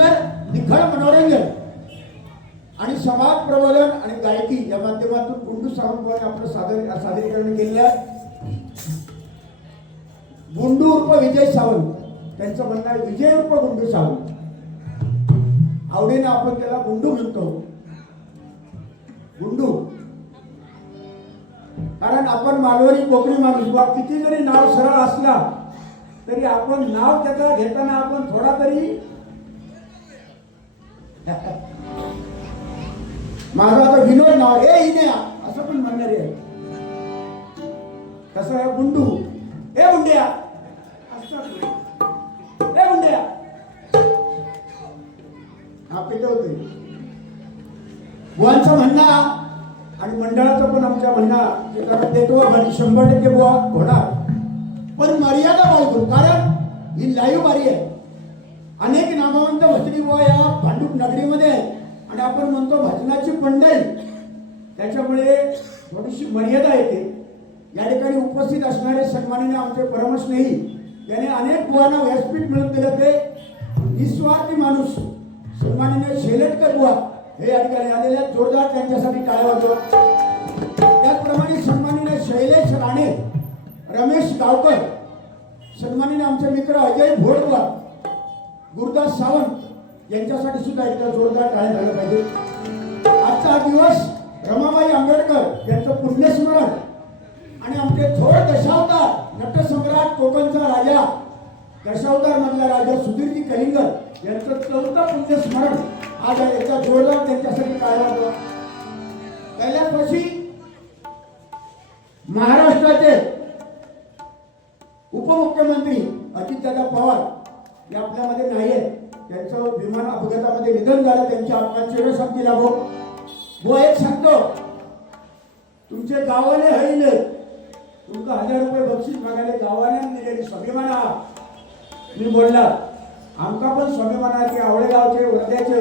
सुंदर निखळ मनोरंजन आणि समाज प्रबोधन आणि गायकी या माध्यमातून गुंडू सावंत आपलं सादरीकरण केलेलं आहे. गुंडू उर्फ विजय सावंत, त्यांचं म्हणणं आहे विजय उर्फ गुंडू सावंत. आवडीने आपण त्याला गुंडू म्हणतो. गुंडू कारण आपण मालवणी कोकणी माणूस बा, किती जरी नाव सरळ असला तरी आपण नाव त्याचा घेताना आपण थोडा तरी माझा आता विनोद नाव ए इन्या असं पण म्हणणारे आहे. कसं आहे गुंडू ए गुंड्या ए गुंड्या हा पेटवतोय. बुवांचं म्हणणं आणि मंडळाचं पण आमच्या म्हणणं देतो 100% बुवा होणार, पण मर्यादा बाळगून. कारण ही लाईव्ह बारी आहे. अनेक नामवंत भजनी बुवा या भांडूप नगरीमध्ये आहे आणि आपण म्हणतो भजनाची पंढरी, त्याच्यामुळे थोडीशी मर्यादा येते. या ठिकाणी उपस्थित असणारे सन्माननीय आमचे परमस्नेही याने अनेक बुवांना व्यासपीठ मिळवून दिलं. ते निस्वार्थी माणूस सन्माननीय शेलटकर बुवा हे या ठिकाणी आलेले जोरदार त्यांच्यासाठी टाळ्या वाजवा. त्याचप्रमाणे सन्माननीय शैलेश राणे, रमेश गावकर, सन्माननीय आमचे मित्र अजय भोळबुवा, गुरुदास सावंत यांच्यासाठी सुद्धा एकदा जोरदार टाळ्या झाल्या पाहिजे. आजचा दिवस रमाबाई आंबेडकर यांचं पुण्यस्मरण आणि आमचे थोर दशावतार नटसम्राट कोकणचा राजा, दशावतार मधला राजा सुधीरजी कलिंगर यांचं 4थं पुण्यस्मरण आज याचा जोरदार त्यांच्यासाठी टाळ्या वाजवा. पहिल्याच वर्षी महाराष्ट्राचे उपमुख्यमंत्री अजितदादा पवार हे आपल्यामध्ये नाही आहेत. त्यांचं विमान अपघातामध्ये निधन झालं. त्यांच्या आत्म्याची चिरशांती लाभो. वो एक सांगतो, तुमचे गावाने हळीले तुमका 1000 रुपये बक्षीस मागायला गावाने दिलेली स्वाभिमान. मी बोलला आमका पण स्वाभिमान आहे की आवळे गावचे वर्ध्याचे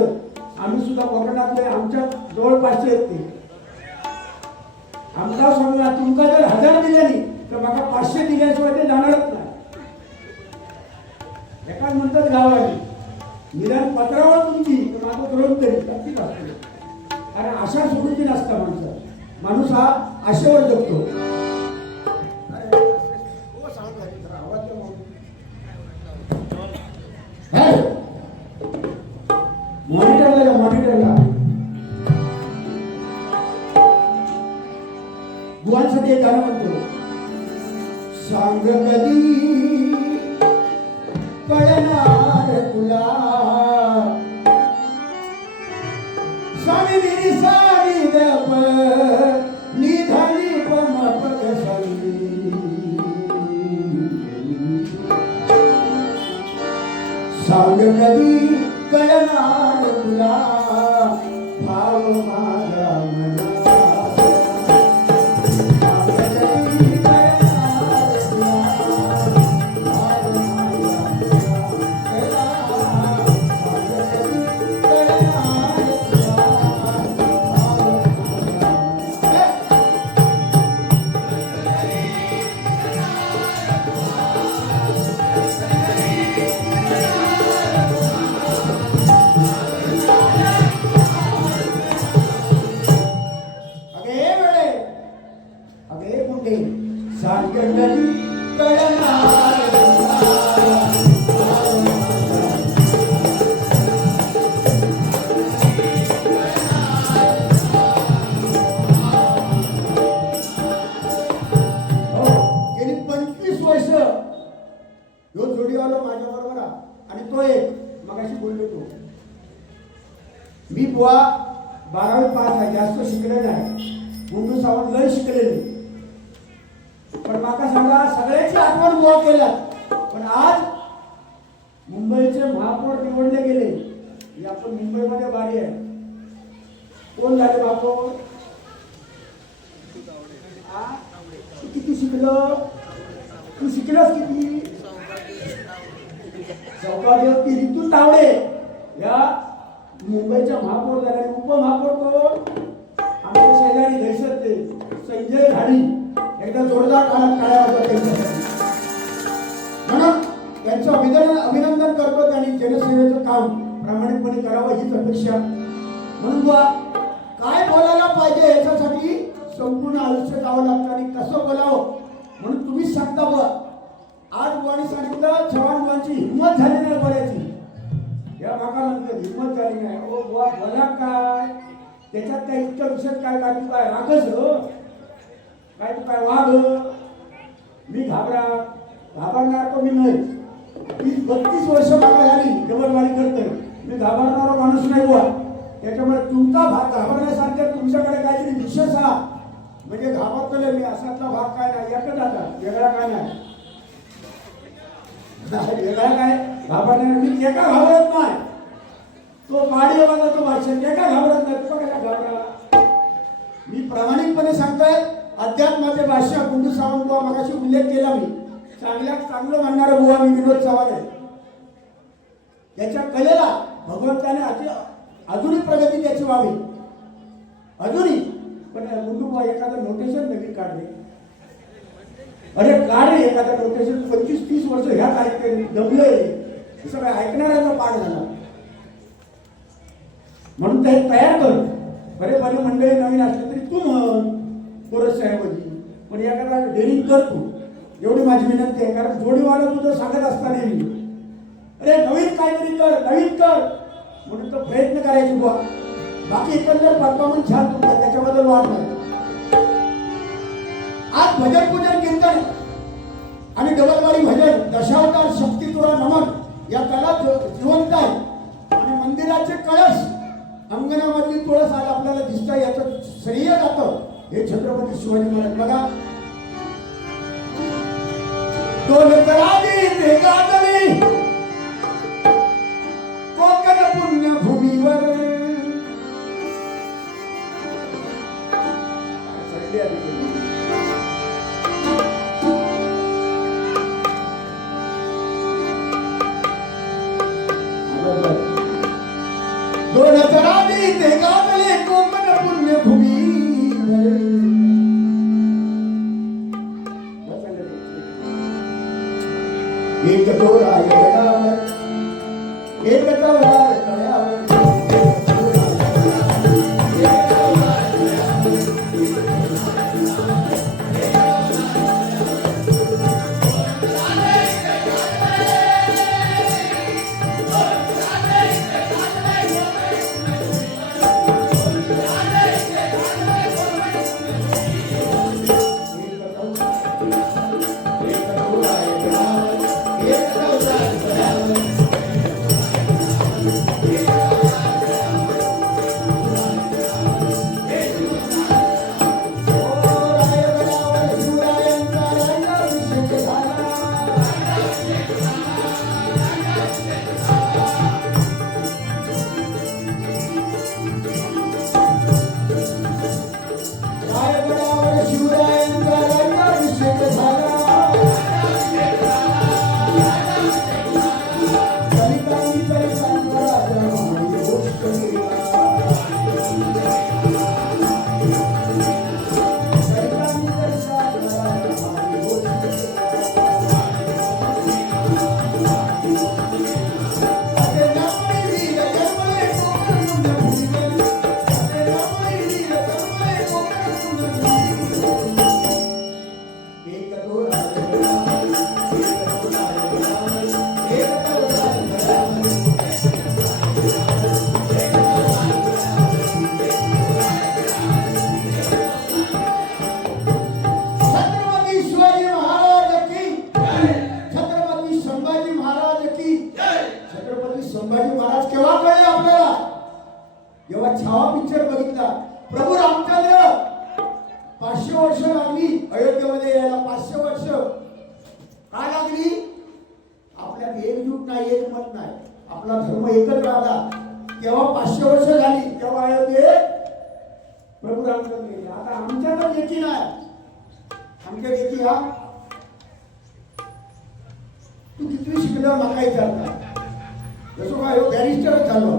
आम्ही सुद्धा कोकणातले आमच्या जवळपासचे आहेत ते. आमचा स्वाभिमान तुमका जर 1000 दिले नाही तर मला 500 दिल्याशिवाय ते जाणारच नाही. एकाच म्हणतात गावाने निदान पत्रावर तुमची माझं करून तरी नक्कीच असते. कारण आशा सोडून नसता माणूस हा आशेवर जगतो. मॉनिटरला बुवांसाठी एक गाणं म्हणतो. सांग कधी कळणार तुला स्वामी सारी दप निधानी पमपक संगी. सांग कधी कळणार तुला भाव माझा मनाचा. मी बुवा 12वी पास आहे, जास्त शिकले नाही. गुंडू सावंत लय शिकलेले, पण माका सांगा सगळ्याची आठवण बुवा केला. पण आज मुंबईचे महापौर निवडले गेले. ही आपण मुंबईमध्ये बारी आहे. कोण झाले महापौर? किती शिकलो? तू शिकलास किती? सौभाग्य ती ऋतू तावडे या मुंबईच्या महापौर झाल्या. उपमहापौर कोण? आमचे शेजारी देशातले संजय घाडी. एकदा जोरदार टाळ्या वाजवा त्यांच्यासाठी. म्हणून त्यांचं अभिनंदन करतो. त्यांनी जनसेवेचं काम प्रामाणिकपणे करावं हीच अपेक्षा. म्हणून बुवा काय बोलायला पाहिजे याच्यासाठी संपूर्ण आयुष्य जावं लागतं आणि कसं बोलावं म्हणून तुम्हीच सांगता बुवा. आज बुवानी सांगितलं चव्हाण बुवांची हिंमत झाली नाही बोलायची. या भागानंतर हिंमत झाली नाही. ओ बुवा बोला काय त्याच्यात काय इतकं विषय काय काय तू काय रागच काय तू काय वाघ मी घाबरणार तो मी नाही. 30-32 वर्ष मागा झाली डबलवारी करतोय मी घाबरणारा माणूस नाही बुवा. त्याच्यामुळे तुमचा भाग घाबरण्यासारखे तुमच्याकडे काहीतरी विशेष हा म्हणजे घाबरतोय मी असातला भाग काय नाही एकच आता वेगळा काय नाही वेगळा काय घाबरणार मी एका घाबरत नाही. तो पाडी आवाजा तो भाषण एका घाबरत नाही. तो काय घाबरा मी प्रामाणिकपणे सांगतोय. अध्यात्माचे भाष्य गुंडू सावंत बुवा मगाशी उल्लेख केला मी चांगल्यात चांगलं म्हणणारा बुवा मी विनोद चव्हाण आहे. त्याच्या कलेला भगवंताने अजूनही प्रगती त्याची व्हावी अजूनही. पण गुंडू बुवा एखादं नोटेशन नवीन काढले अरे काढ एखादं नोटेशन 25-30 वर्ष ह्यात ऐकते दमलंय हे सगळं ऐकणाऱ्याचा पाठ झाला म्हणून ते तयार कर. बरे बरे मंडळी नवीन असले तरी तू म्हण कोरस साहेबांची पण एखादा डेअरिंग कर तू एवढी माझी विनंती आहे. कारण जोडीवाला तुझं सांगत असताना मी अरे नवीन काहीतरी कर नवीन कर म्हणून तो प्रयत्न करायचे बुवा. बाकी एकंदर परफॉर्मन्स छान तुमचा त्याच्याबद्दल वाद नाही. आज भजन पूजन कीर्तन आणि डबलवारी भजन दशावतार शक्ती तुला नमन या कला जिवंत आहे. आणि मंदिराचे कळस अंगणामधली तुळस आज आपल्याला दिसतं याचं श्रेय जातं हे छत्रपती शिवाजी महाराज. बघा दोन तरादी गाजली कोकण पुण्यभूमीवर दोन तरादी गाजले कोकण पुण्यभूमीवर एक दोरा येणार एक तलवार तळ्यावर संभाजी महाराज केव्हा कळले आपल्याला जेव्हा छावा पिक्चर बघितला. प्रभू रामचंद्र 500 वर्ष लागली अयोध्येमध्ये यायला. 500 वर्ष का लागली? आपल्यात एकजूट नाही एकमत नाही आपला धर्म एकत्र आला तेव्हा 500 वर्ष झाली तेव्हा अयोध्येत प्रभू रामचंद्र गेले. आता आमच्यात एकी नाही आमच्या एकी हा तू किती शिकलं मला विचारता जसं काय बॅरिस्टरच झालो.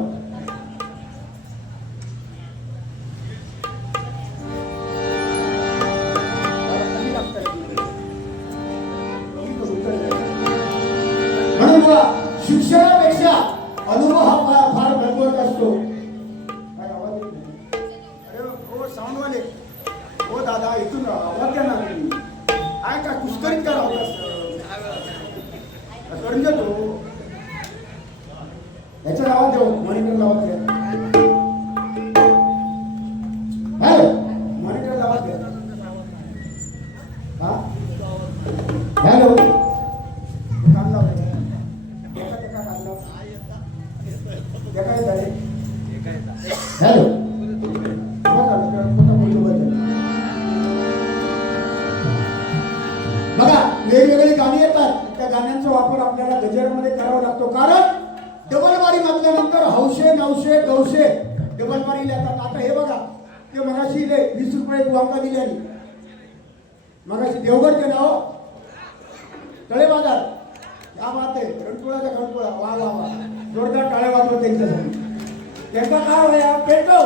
म्हणून शिक्षणापेक्षा अनुभव हा फार मॉनिटर लावा घ्या. हॅलो मॉनिटर लावा घ्या. हा हॅलो कान लावा एका कान लावा एका झाले. हॅलो बघा वेगवेगळी गाणी येतात. त्या गाण्यांचा वापर आपल्याला गजरमध्ये करावा लागतो, कारण डबलबारी म्हटल्यानंतर हौशे नवशे गौशे डबलबारी लिहितात. आता हे बघा ते मगाशी 20 रुपये गुवांका दिल्याने मगाशी देवगडचे नाव तळे बाजार क्या बात आहे. रणकुळाचा खणकुळा वा वा वा जोरदार टाळ्या वाजवत त्यांच्यासाठी. त्यांचा काय व्हाया पेटो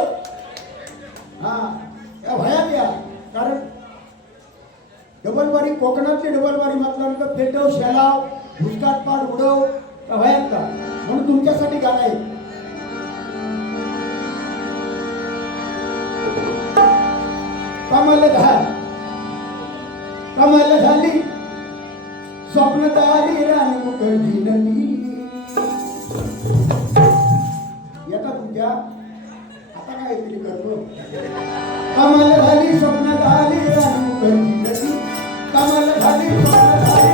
हा त्या भयात या, कारण डबलबारी कोकणातली डबलबारी म्हटल्यानंतर पेटव शेलाव भुसकाट पाड उडव त्या भयात का. म्हणून तुमच्यासाठी गाणं आहे. कमल झाली स्वप्नात आली राणी मुखर्जी नदी. येता तुमच्या आता काय तरी करतो. कमल झाली स्वप्नात आली राणी मुखर्जी नदी. कमल झाली स्वप्नात आली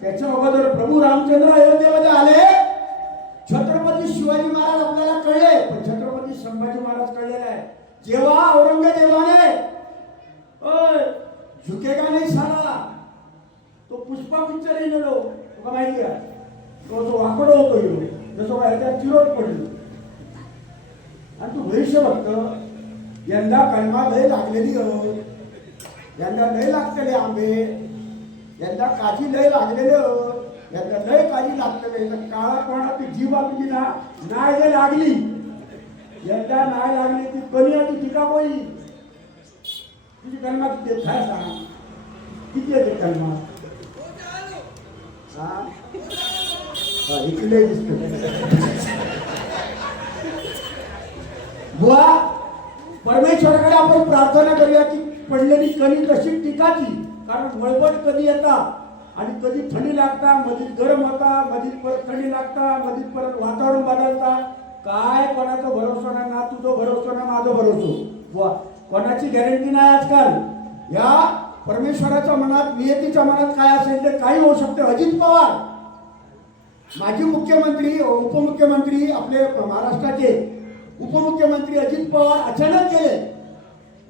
त्याच्या अगोदर प्रभू रामचंद्र अयोध्येमध्ये आले. छत्रपती शिवाजी महाराज आपल्याला कळले, पण छत्रपती संभाजी महाराज कळले नाही. जेव्हा औरंगजेबाने झुकेगा नाही साला तो पुष्पा पिक्चर लिहिलेलो तुला माहिती आहे. तो वाकडो होतो हिरो जसं ह्याच्या चिरोट पडलो. आणि तू भविष्य बघतो यंदा कलमा लय लागलेली यंदा लय लागलेले आंबे, यंदा काजी लय लागलेलं, यंदा लय काजी लागलेलं. काळा कोणाची जीव आपली ना नाही जे लागली यंदा नाही लागली ती कमी ती टिका बोई. तुझी कलमा किती काय सांग किती येते कलमा. हा इकडे दिसत बुवा. परमेश्वराकडे आपण प्रार्थना करूया की पडलेली कणी तशी टिकाची, कारण मळबट कधी येता आणि कधी थंडी लागता, मधीच गरम होता, मधीच परत थंडी लागता, मधीच परत वातावरण बदलता. काय कोणाचा भरोसा नाही ना तुझं भरोसा ना माझं भरोसा बुवा. कोणाची गॅरंटी नाही आजकाल. या परमेश्वराच्या मनात नियतीच्या मनात काय असेल ते काही होऊ शकते. अजित पवार माजी मुख्यमंत्री उपमुख्यमंत्री आपले महाराष्ट्राचे उपमुख्यमंत्री अजित पवार अचानक गेले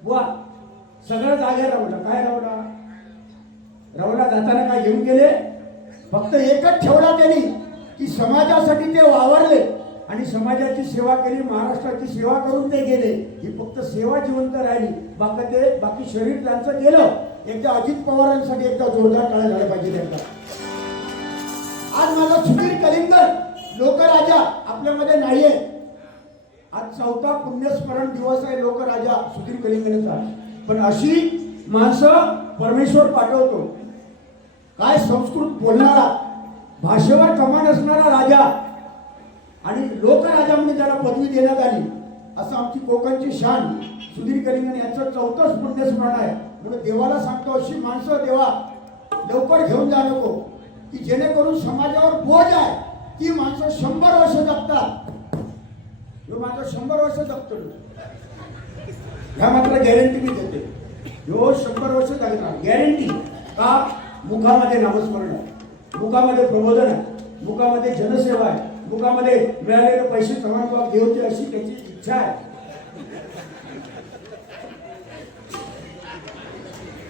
बुवा. सगळं जागे रावला. काय रावला रावला जाताना काय घेऊन गेले. फक्त एकच ठेवला त्यांनी की समाजासाठी ते वावरले आणि समाजाची सेवा केली, महाराष्ट्राची सेवा करून ते गेले. ही फक्त सेवा जिवंत राहिली. बाकी शरीर त्यांचं गेलं. एकदा अजित पवारांसाठी एकदा जोरदार टाळ्या झाल्या पाहिजे त्यांना. आज माझा सुधीर कलिंगड लोकराजा आपल्यामध्ये नाहीये. आज 4था पुण्यस्मरण दिवस आहे लोकराजा सुधीर कलिंगडचा. पण अशी माणसं परमेश्वर पाठवतो. काय संस्कृत बोलणारा, भाषेवर कमान असणारा राजा आणि लोकराजा म्हणून त्याला पदवी देण्यात आली. असं आमची कोकणची शान सुधीर कलिंगड यांचं 4थंच पुण्यस्मरण आहे. म्हणून देवाला सांगतो अशी माणसं देवा लवकर घेऊन जा नको की जेणेकरून समाजावर बोज आहे. ती माणसं 100 वर्ष जगतात. जो माझं 100 वर्ष जगतो ह्या मात्र गॅरंटी मी देते. जो 100 वर्ष जगणार गॅरंटी. का मुखामध्ये नामस्मरण आहे, मुखामध्ये प्रबोधन आहे, मुखामध्ये जनसेवा आहे, मुखामध्ये मिळालेले पैसे समाजभाग देऊचे अशी त्याची इच्छा आहे.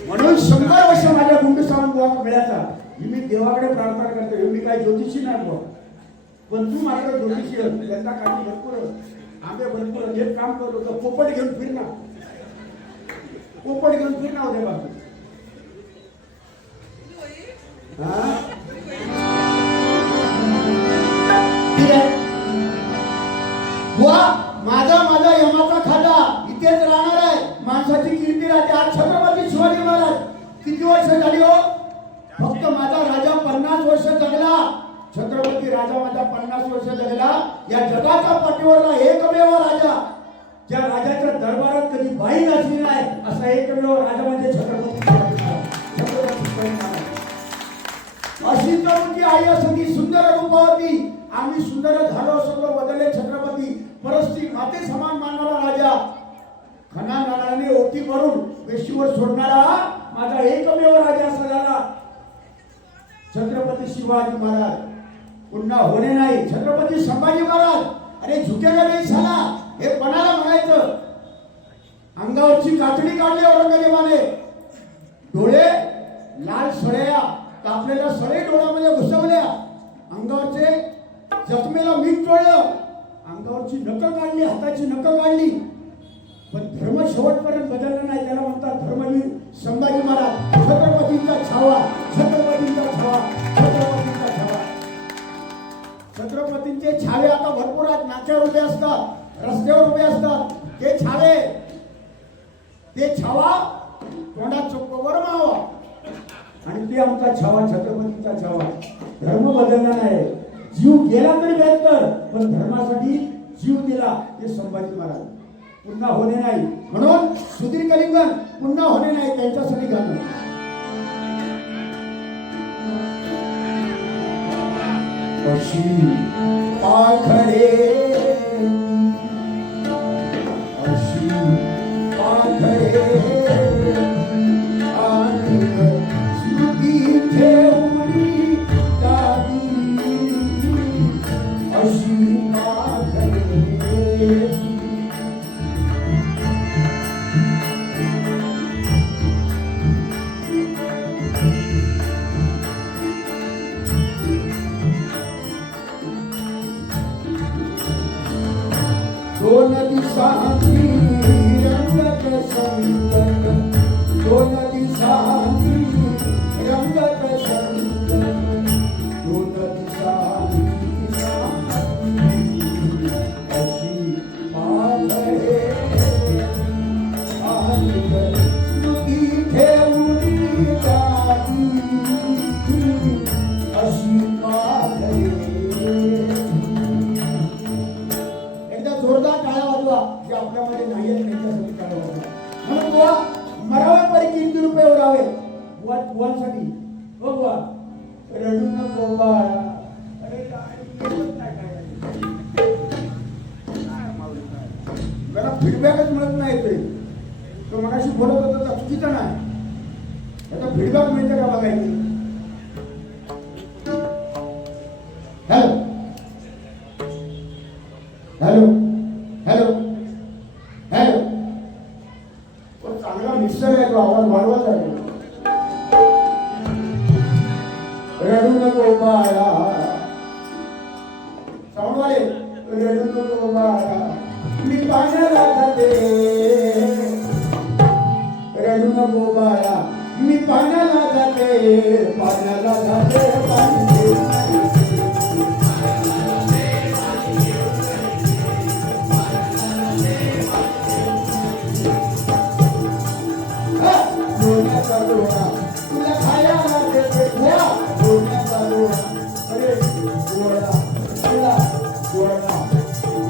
म्हणून 100 वर्ष माझ्या गुंडू सावंत मिळायचा ही मी देवाकडे प्रार्थना करते. मी काय ज्योतिषी नाही बुवा, पण तू मात्र ज्योतिषी आहे. यंदा काही भरपूर आंबे भरपूर एक काम करतो तर पोपट घेऊन फिरना, पोपट घेऊन फिरना उद्या बाबू. ठीक आहे बुवा, माझा माझा यमाचा खाजा इथेच राहणार आहे. माणसाची कीर्ती राहते. आज छत्रपती शिवाजी महाराज किती वर्ष झाली हो? फक्त माझा राजा 50 वर्ष जगला. छत्रपती राजा माझा 50 वर्ष जगला. या जगाच्या पाठीवरला एकमेव राजा, ज्या राजाच्या दरबारात कधी बाई नसली नाही, असा एकमेव राजा म्हणजे छत्रपती शिवाजी महाराज. अशी तर आई असती सुंदर रूपावती, आम्ही सुंदर झालो असतो बदलले छत्रपती. परस्ती माते समान मानणारा राजा, खना नारळाने ओटी भरून वेशीवर सोडणारा माझा एकमेव राजा असा झाला छत्रपती शिवाजी महाराज. पुन्हा होणे नाही. छत्रपती संभाजी महाराज अरे झुकेगा नाही साला, हे कोणाला म्हणायचं? अंगावरची कातडी काढली औरंगजेबाने, डोळे लाल सळ्या, कापलेल्या सळे डोळ्यामध्ये घुसवल्या, अंगावरचे जखमेला मीठ चोळलं, अंगावरची नखं काढली, हाताची नखं काढली, पण धर्म शेवटपर्यंत बदलला नाही. त्याला म्हणतात धर्मवीर संभाजी महाराज. छत्रपतींचा छावा, छत्रपतींचा छावा, छत्रपतींचा छावा. छत्रपतींचे छावे आता भरपूर आहेत. नाक्यावर उभे असतात, रस्त्यावर उभे असतात. ते छावे, ते छावा तोंडात चोपवर मावा, आणि ते आमचा छावा, छत्रपतींचा छावा. धर्म बदलला नाही, जीव गेला तरी बेहतर, पण धर्मासाठी जीव दिला ते संभाजी महाराज. पुन्हा होणे नाही, म्हणून सुधीर कलिंगन पुन्हा होणे नाही त्यांच्यासाठी गाणं. अशी पाखरे, अशी पाखरे आणि स्मृती ठेवली जावी, अशी पाखरे. दोन दिशांची रंगत संगत, दोन दिशांची रंगत संगत, दोन दिशांची अशी पाखरे आणि स्मृती ठेवली जावी, अशी पाखरे. जोरदार टाळ्या वाजवा जे आपल्यामध्ये नाही आहेत त्यांच्यासाठी टाळ्या वाजवा. म्हणून बुवा मरावे परी किती रुपये उरावे बुवांसाठी. हो बुवा रडू नको बाळा, अरे जरा फीडबॅकच मिळत नाही. ते तो मगाशी बोलत होता चुकीचं नाही, त्याचा फीडबॅक मिळते का बघायची. हॅलो हॅलो हॅलो हॅलो, पण चांगला मिक्सर आहे तो, आवाज वाढवायचा आहे. रडू नको बाळा, साऊंडवाले रडू नको बाळा, मी पाण्याला जाते. रडू नको बाळा, मी पाण्याला जाते, पाण्याला जाते, पाणी तुला खायला देते गोळा, गोळ्याचा गोळा, अरे गोळा, तुला गोळा,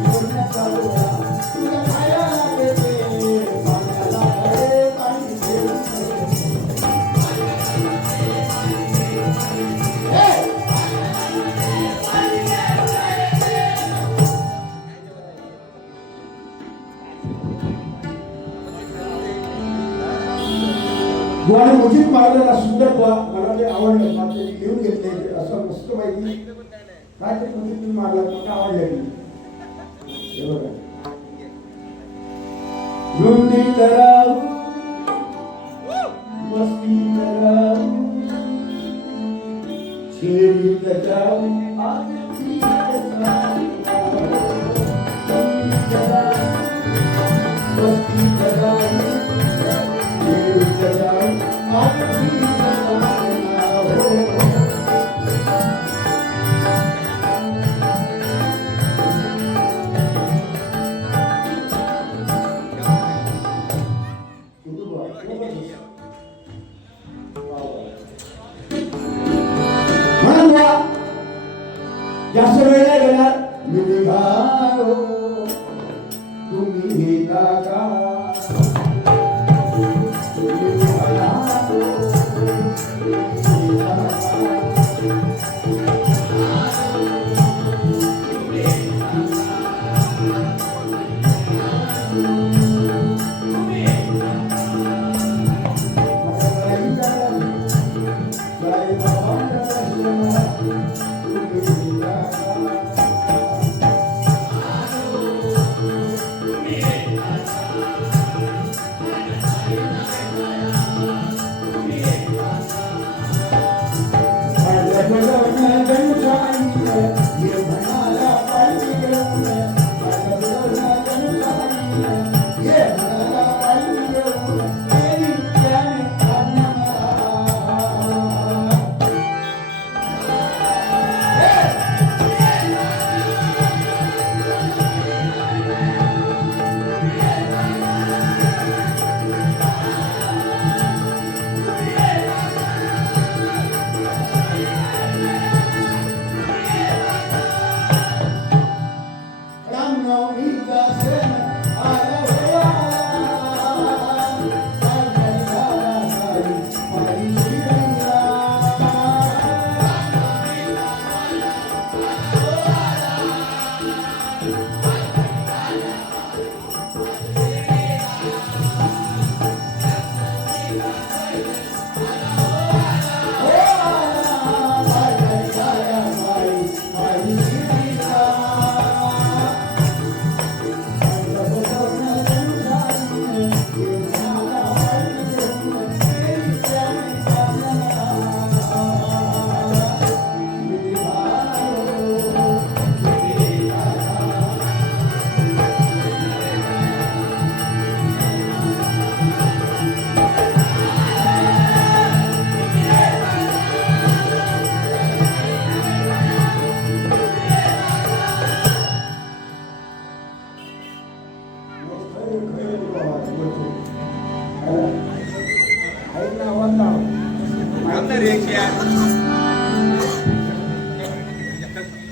गोळ्याचा गोळा, तुला खायला देते, पाण्याला अरे पाणी बुवाने मुजीब मारलेला सुंदर बुवा मला ते आवडलं. मला ते लिहून घेतले असं मस्त माहिती काय ते मुजीब तुम्ही मारला मला आवडलं. हे बघा रुंदी करावं मस्ती करावं शिरीत जाऊ आज शिरीत जाऊ वस्तीत जाऊ शिरीत जाऊ आज शिरीत जाऊ जास्त वेळ नाही घेणार मी निघालो तुम्ही येता का तुम्ही निघालो, तुम्ही येता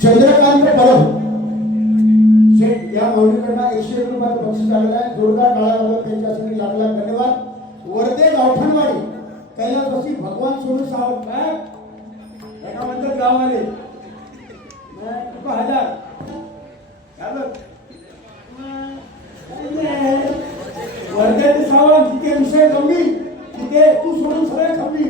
चंद्रकांत परब या माऊलींना 101 रुपयाचं बक्षीस आलेलं आहे. जोरदार टाळ्या वाजवत त्यांच्यासाठी लाख लाख धन्यवाद. वर्धे गावठणवाडी कैलासवासी भगवान सोनू सावंत एका म्हणतात गाव आले हजार वर्ध्याचे सावंत तिथे विषय कमी तिथे तू सोडून सगळे कमी.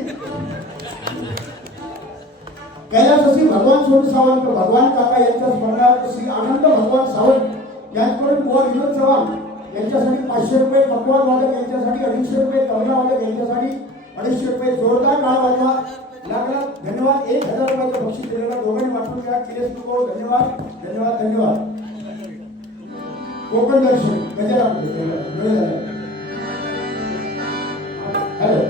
कैलासवासी भगवान सोनू सावंत भगवान काका यांच्या स्मरणार्थ श्री आनंद भगवान सावंत यांच्याकडून बुवा विनोद चव्हाण यांच्यासाठी 500 रुपये, पकवान वादक यांच्यासाठी 250 रुपये, तबला वादक यांच्यासाठी 250 रुपये. जोरदार टाळ वाजवा. लाख लाख धन्यवाद. 1000 रुपयाचं बक्षीस दिलेलं दोघांनी वाटून घ्या. किलेश नको. धन्यवाद धन्यवाद धन्यवाद. कोकण दर्शन गजरा हॅलो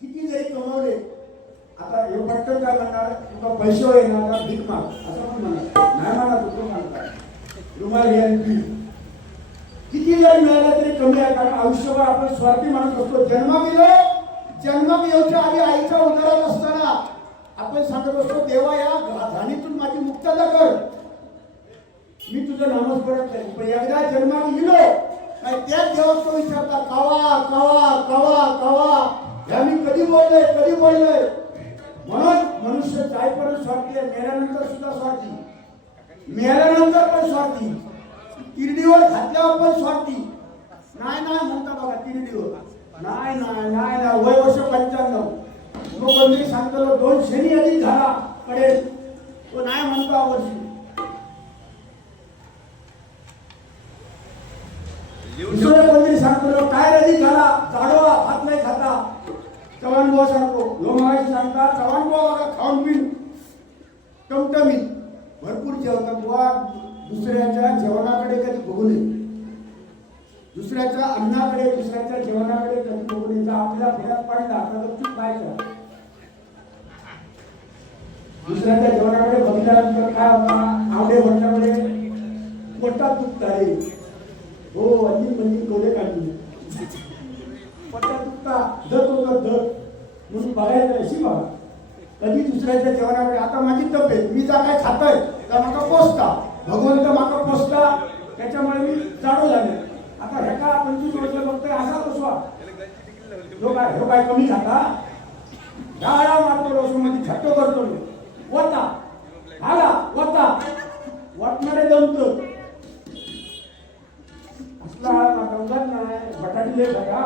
किती जरी कमावले, आता हे पटकन काय म्हणणार, तुला पैसे येणार का भीक माग असं पण म्हणणार नाही, म्हणा तू म्हणता रुमाल घ्या आणि पी. किती जरी मिळालं तरी कमी आहे, कारण आयुष्यभर आपण स्वार्थी माणूस असतो. जन्म येऊच्या आधी आईच्या उदरात असताना आपण सांगत असतो, देवा या घाणीतून माझी मुक्तता कर, मी तुझं नामस्मरण करेन. पण एकदा जन्माला गेलो काय त्याच देवात तो विचारता, कवा कवा कवा कवा, ह्या मी कधी बोललोय. म्हणून मनुष्य जाईपर्यंत स्वार्थी आहे, मेल्यानंतर सुद्धा स्वार्थी, मेल्यानंतर पण स्वार्थी, तिरडीवर घातल्यावर पण स्वार्थी. नाही म्हणता बघा, तिरडीवर नाही. वय वर्ष 95. तो कोणतरी सांगतो 2 शनी अधिक झाला पडेल, तो नाही म्हणतो वर्षी. दुसरं कोणतरी सांगतो काय अधिक झाला, जाडवा भात नाही खाता. चव्हाण बुवा सांगतो, लोमाशी सांगता चव्हाण बुवा बघा खाऊन पिऊन टमटमीत भरपूर जेवता. बुवा दुसऱ्याच्या जेवणाकडे कधी बघू नये, दुसऱ्याच्या अन्नाकडे, दुसऱ्याच्या जेवणाकडे कधी बघू नये. आपल्या घरात पडला तर चूक पाहायचं. दुसऱ्याच्या जेवणाकडे बघितल्यानंतर काय होता, आवडे म्हटल्यामध्ये पोटात दुखता रे, हो अजिब कोले काढली, पोटात दुखता धत म्हणून बघायचं अशी बघा. कधी दुसऱ्याच्या जेवणाकडे, आता माझी तब्येत, मी जा काय खातोय तर माका पोचता, भगवंत माका पोचता, त्याच्यामुळे मी जाडू झाले. आता हे का 25 वर्ष बघतोय असा बसवा, हो काय कमी खाता, डाळा मारतो रोषमध्ये छट्टो करतो, वता आला वता वाटणारे जमतो असला गंगात नाही, बटाटी लय बघा.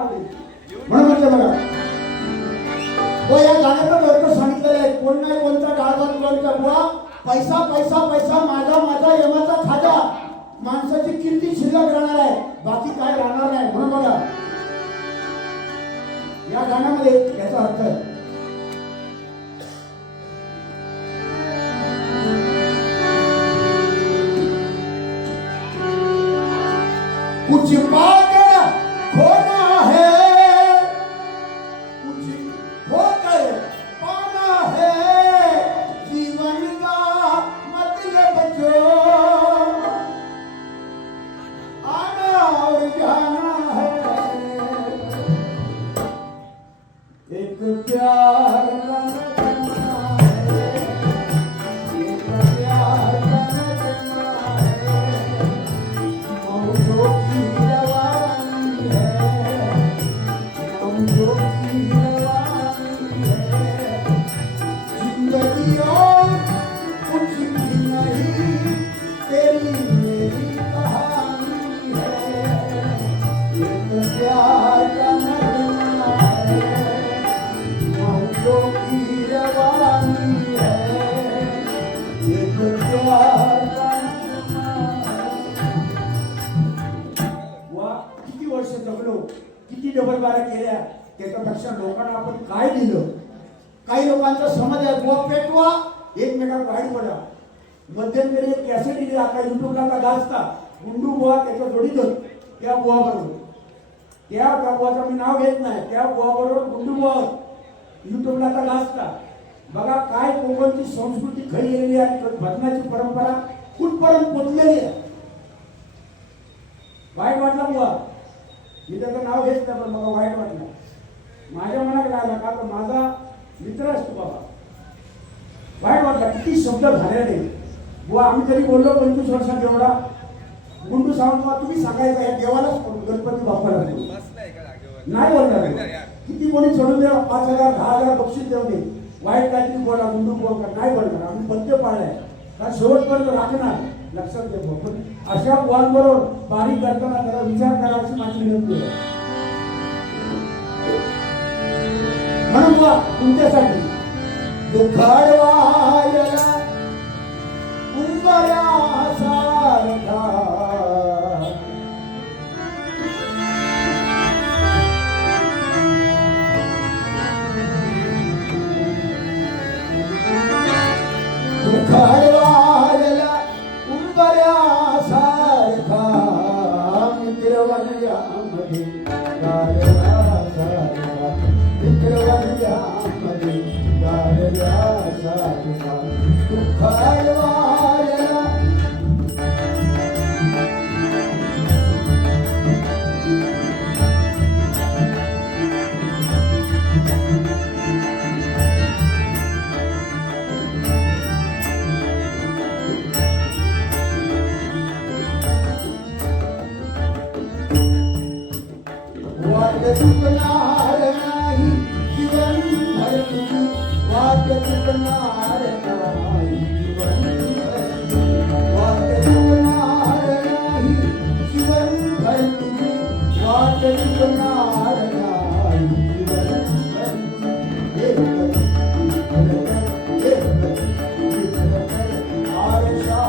म्हणून म्हटलं बघा, हो या गाण्याचा अर्थ सांगितलेला आहे, कोण नाही कोणता डाळभात कोणता बुवा, पैसा पैसा पैसा माझा यमाचा खाजा, माणसाची कीर्ती शिल्लक राहणार आहे, बाकी काय राहणार नाही. म्हणून बघा या गाण्यामध्ये याचा अर्थ आहे, कुछ पाकर खोना है, कुछ होकर पाना है, जीवन का मतलब जो आना और जाना है, एक प्यार किती डबलबाऱ्या केल्या, त्याच्यापेक्षा लोकांना आपण काय दिलं. काही लोकांचा समज आहे, बुवा पेटवा एकमेकांना वाईट पडा. मध्यंतरी एक कॅसेट दिली, आता युट्यूबला का गाजता गुंडू बुवा त्याच्या जोडीत त्या बुवा बरोबर, त्या बुवाचं मी नाव घेत नाही, त्या बुवा बरोबर गुंडू बुवा युट्यूबला का गाजता. बघा काय कोकणची संस्कृती खरी गेलेली आहे, भजनाची परंपरा कुठपर्यंत पोचलेली आहे. वाईट वाटला बुवा, मी त्याचं नाव घेत नाही, पण मला वाईट वाटलं. माझ्या मनात राहिला का तर माझा मित्र असतो बाबा, वाईट वाटला. किती शब्द झालेले बुवा, आम्ही तरी बोललो 25 वर्षात एवढा. गुंडू सावंत तुम्ही सांगायचं आहे देवालाच गणपती बाप्पाला नाही बोलणार. किती कोणी सोडून द्या, 5,000 10,000 बक्षीस देऊ दे, वाईट काहीतरी बोला, गुंडू बोलणार नाही बोलणार. आम्ही पद्य पाळलाय कारण शेवटपर्यंत राखणार, लक्षात घ्या. पण अशा बुवांबरोबर बारीक करताना त्याला विचार करायची माझी विनंती आहे. म्हणून बुवा तुमच्यासाठी दुखाडवायला उंबऱ्यासारखा दुखाडवायला उंबऱ्यासारखा वनयामध्ये गारव्यासारखा विठ्ठल वनयामध्ये गारव्यासारखा दुःख आळवायला वाट चुकणार नाही जीवन भर तुझी वाट चुकणार नाही जीवन भर वाट चुकणार नाही जीवन भर तुझी वाट चुकणार नाही जीवन भर आरशा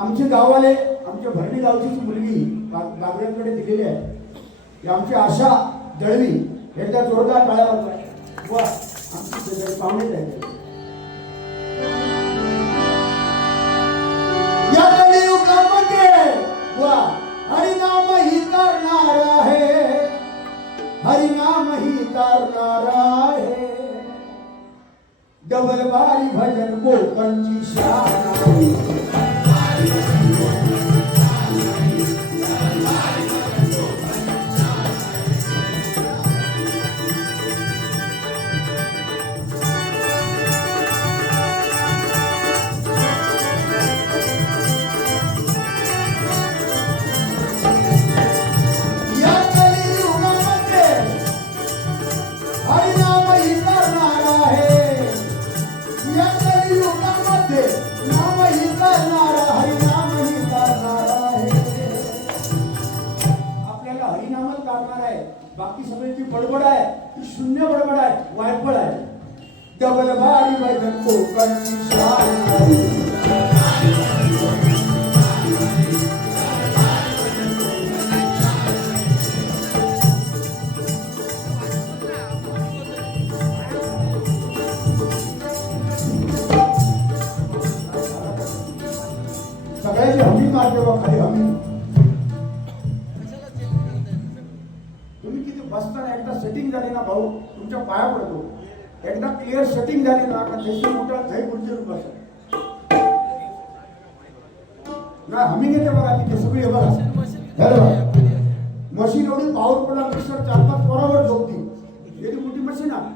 आमचे गाववाले आमच्या भरणी गावचीच मुलगी बागड्यांकडे दिलेली आहे ही आमची आशा दळवी एकदा जोरदार टाळ्या वाजवाय वा आमची पाहुणे आहे या कलियुगामध्ये वा हरिनाम ही करणार आहे हरिनाम ही करणार आहे डबल बारी भजन कोकणची शान आहे बाकी सगळ्यांची बडबड आहे ती शून्य बडबड आहे वायफळ आहे डबल बारी भजन कोकणची शान आहे सगळ्याची हमी मारते बा खाली हमी बसताना एकदा सेटिंग झाली ना भाऊ तुमच्या पाया पडतो एकदा क्लिअर सेटिंग झाली ना का जैसे मोठा जय गुरुजी बस ना हमी घेते बघा तिथे सगळी बघा मशीन एवढी पॉवरफुल मिक्सर 4-5 पोरावर झोपती एवढी मोठी मशीन आहे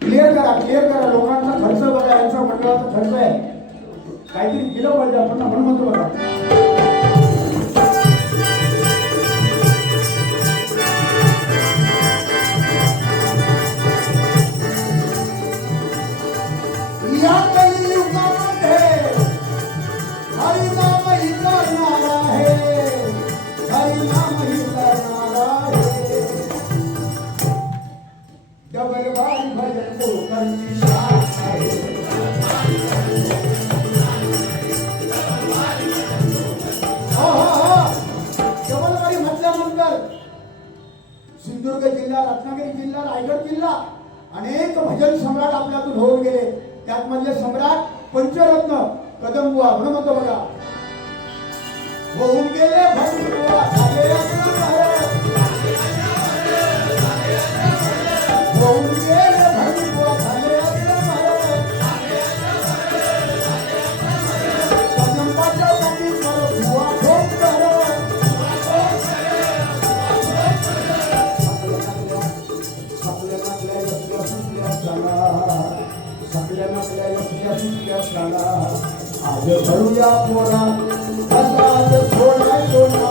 क्लिअर करा लोकांचा खर्च बघा यांचा मंडळाचा खर्च आहे काहीतरी केलं पाहिजे आपण म्हणतो बघा सिंधुदुर्ग जिल्हा रत्नागिरी जिल्हा रायगड जिल्हा अनेक भजन सम्राट आपल्यातून होऊन गेले त्यात मधले सम्राट पंचरत्न कदमबुवा म्हणून म्हणतो बघा होऊन गेले भजनबुवा झाले होऊन गेले भजनबुवा झाले कदंबाच्या पाठी करो बुवा ठोक करो आज भरूया पोरा असाच सोडायचो ना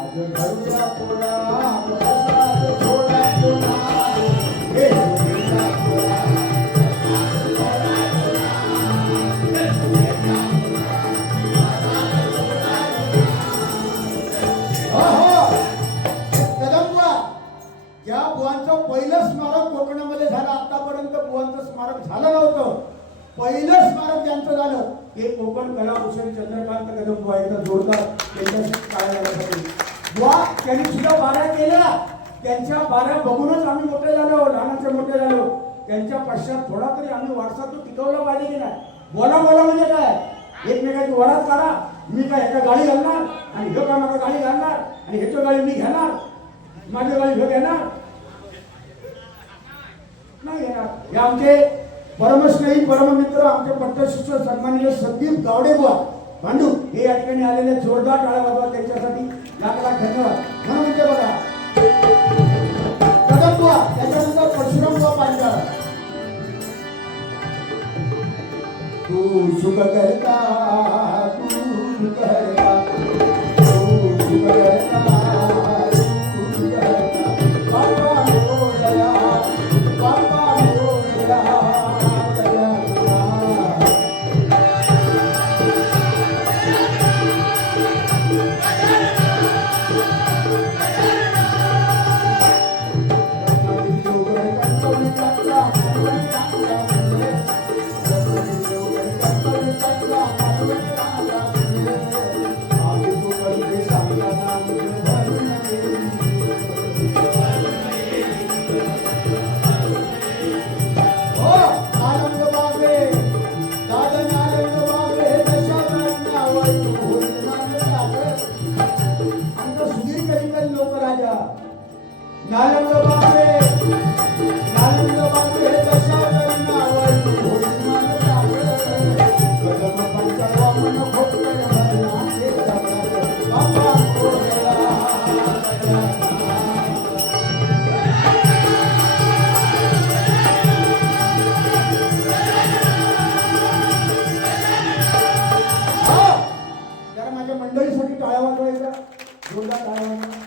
आज भरूया ज्या बुवांचं पहिलं स्मारक कोकणामध्ये झालं, आतापर्यंत बुवांचं स्मारक झालं नव्हतं. पहिलं स्मारक ज्यांचं झालं हे कोकण कलाभूषण चंद्रकांत कदम बुवा इथं जोडतात. त्यांच्याशी काय झाल्यासाठी बुवा त्यांनी सुद्धा बाऱ्या केल्या. त्यांच्या बाऱ्या बघूनच आम्ही मोठे झालो, लहानाचे मोठे झालो. त्यांच्या पश्चात थोडा तरी आम्ही वारसा तो टिकवला पाहिजे की नाही. बोला बोला म्हणजे काय, एकमेकाची वरात करा. मी काय एका गाडी घालणार आणि ह्यो का माझा गाडी घालणार आणि ह्याच्या गाडी मी घेणार, माझी गाडी ह्यो घेणार नाही घेणार. हे आमचे परमस्नेही परममित्र आमचे पट्टशिष्य सन्माननीय संदीप गावडे बुवा भांडू हे या ठिकाणी आलेले. जोरदार टाळ्या वाजवा त्यांच्यासाठी. लाख लाख धन्यवाद. म्हणून म्हणजे बघा कदम बुवा, त्याच्यानंतर परशुराम बुवा पांचाळ. तू सुख करता, तू करता, तू सुख करता, तू करता, बाबा बोलया, बाबा बोलया. मंडळीसाठी टाळ्या वाजवायच्या, जोरदार टाळ्या वाजवायच्या.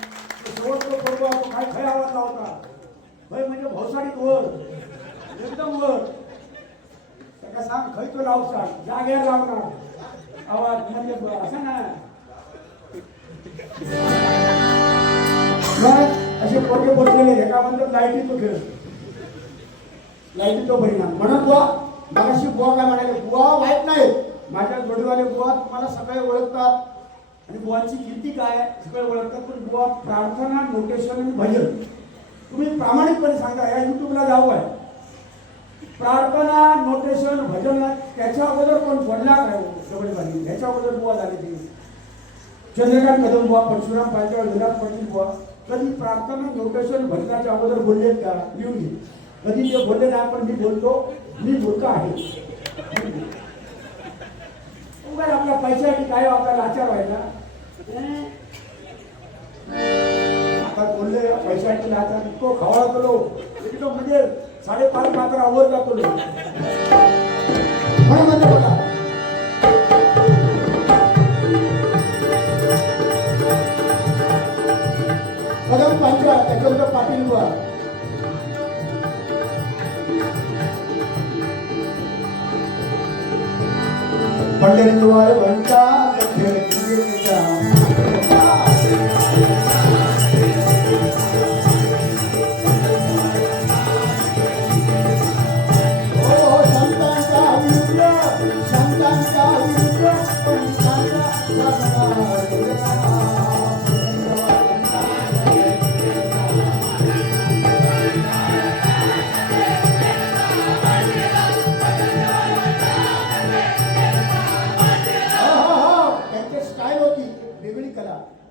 शेवटचा पर्व आपण काय खय आवाज लावता खय म्हणजे भवसाडीत वर एकदम वर. त्याला सांग खय तो लावू सांग, जागेवर लावणार आवाज म्हणजे असं ना. असे पोटे बसलेले एकामध्ये लाईटीतो खेळ, लाईटीतो परिणाम म्हणत बुवा. मगाशी बुवा काय म्हणाले, बुवा वाईट नाही, माझ्या जोडीवाले बुवा तुम्हाला सगळे ओळखतात आणि बुवांची कीर्ती काय सगळे ओळखतात. पण बुवा प्रार्थना, नोटेशन आणि भजन तुम्ही प्रामाणिकपणे सांगा. या युट्यूबला जाऊ आहे प्रार्थना, नोटेशन, भजन. त्याच्या अगोदर कोण बोलला काय सगळेवाली, ह्याच्या अगोदर बुवा झाले ते चंद्रकांत कदम बुवा, परशुराम पांचाळ, विलास पाटील बुवा. कधी प्रार्थना, नोटेशन, भजनाच्या अगोदर बोललेत का? लिहून घे. कधी ते बोलले नाही, पण मी बोलतो, मी बोलतो आहे. आपल्या पैशासाठी काय आपला लाचार व्हायला. आता बोलले पैशासाठी लाचार, तो खवळा करो एकदम म्हणजे 5.5 मात्र आवर जातो. म्हणून म्हणजे बघा कदम पांचाळ, त्याच्यानंतर पाटील बुवा. पंढरीद्वार म्हणता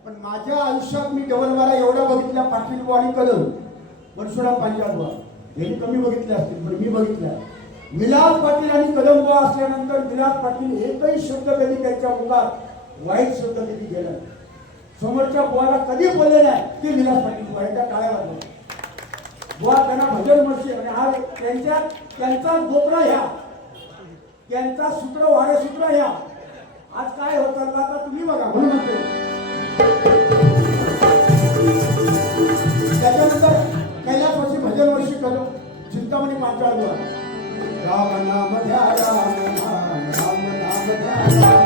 पण माझ्या आयुष्यात मी डबलबारा एवढा बघितल्या. पाटील बुवा आणि कदम, परशुराम पांचाळ बुवा यांनी कमी बघितले असतील, पण मी बघितलं. विलास पाटील आणि कदम बुवा असल्यानंतर विलास पाटील एकही शब्द कधी त्यांच्या मुखात वाईट शब्द कधी गेला समोरच्या बुवाला कधी बोलले नाही ते विलास पाटील बुवा. एकदा टाळ्या वाजवा बुवा. त्यांना भजन मर्शी आणि हा त्यांचा गोपरा ह्या, त्यांचा सूत्र वारे सूत्र ह्या. आज काय होत चाललं आता तुम्ही बघा. म्हणून म्हणते घ्या राम नाम राम नाम घ्या राम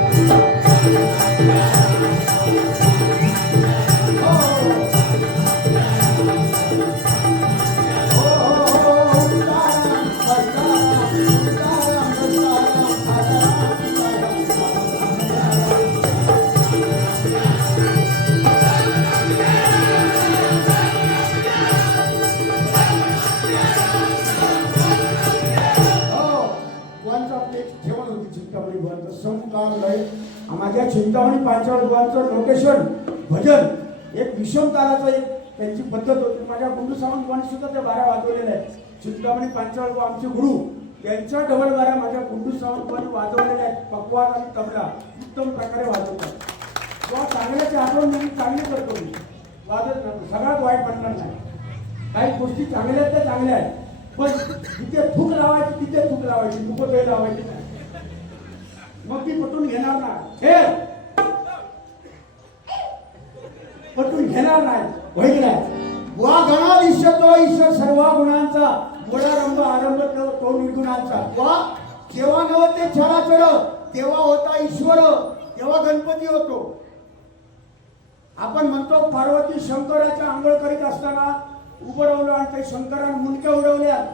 माझ्या चिंतामणी पांचाळ लोकेशन भजन एक विषम तालाचं एक त्यांची पद्धत होती. माझ्या गुरु सावंत सुद्धा त्या बारा वाजवलेल्या आहेत. चिंतामणी पांचाळ आमचे गुरु त्यांच्या डबल बारा माझ्या गुंडू सावंत वाजवलेल्या आहेत. पकवान आणि तबला उत्तम प्रकारे वाजवतात. किंवा चांगल्याची आठवण मी चांगली करतो. मी वाजत नव्हतो, सगळ्यात वाईट म्हणणार नाही. काही गोष्टी चांगल्या आहेत त्या चांगल्या आहेत, पण जिथे थूक लावायची तिथे थूक लावायची, थुकतही लावायची नाही. मग ती पटून घेणार नाही, हे पटून घेणार नाही. होईल नाही वा गणाधीश तो ईश्वर सर्व गुणांचा गुणारंभ आरंभ तो निर्गुणांचा. वा जेव्हा नव्हते चराचर तेव्हा होता ईश्वर, तेव्हा गणपती होतो. आपण म्हणतो पार्वती शंकराच्या आंघोळ करीत असताना उभं राहिलो आणि ते शंकराने मुंडक्या उडवल्या.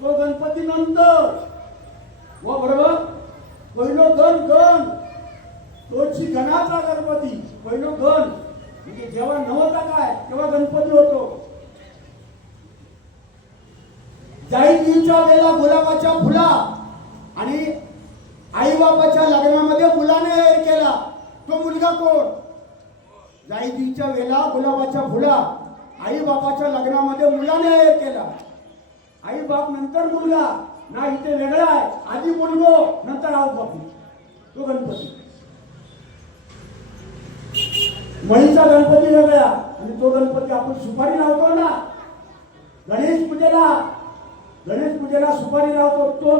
तो गणपती नंतर व बरोबर पहिलो गण गण तोची गणाचा गणपती. पहिलो गण म्हणजे जेव्हा नव्हता काय तेव्हा गणपती होतो. जाईदीच्या वेळेला गुलाबाच्या फुला आणि आई बापाच्या लग्नामध्ये मुलाने केला. तो मुलगा कोण? जाईदीच्या वेळेला गुलाबाच्या फुला आई बापाच्या लग्नामध्ये मुलाने केला. आई बाप नंतर मुलगा ना, इथे वेगळा आहे. आधी मुलगो नंतर आऊ बापू. तो गणपती मळीचा गणपती वेगळा आणि तो गणपती आपण सुपारी लावतो ना गणेश पूजेला सुपारी लावतो. तो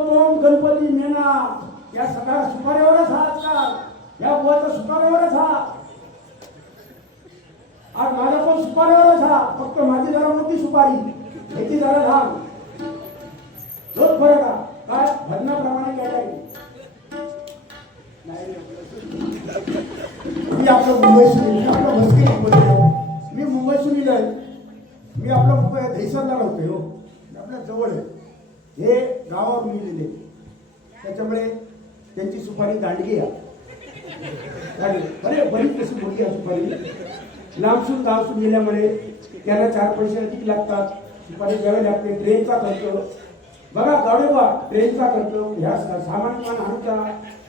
गणपती मेना या सगळ्या सुपारीवरच हा आजकाल या बुवाचा सुपारीवरच हा. आज माझा पण सुपारीवरच हा. फक्त माझी जरा मोठी सुपारी याची जरा लहान. तोच फरक आहे. काय भजनाप्रमाणे काय मी आपलं मुंबई सुनील आहे. मी आपलं दहिसरला राहतोय हो, आपल्या जवळ आहे. हे गावावर मी लिहिले त्याच्यामुळे त्यांची सुपारी दांडगी आहे. अरे बरीच कशी मोठी आहे सुपारी. लांबसून गावसून गेल्यामुळे त्यांना 4 पैसे अधिक लागतात. सुपारी द्यावे लागते. ट्रेनचा खर्च बघा, गाडोबा ट्रेनचा खर्च, ह्या सामान आणूचा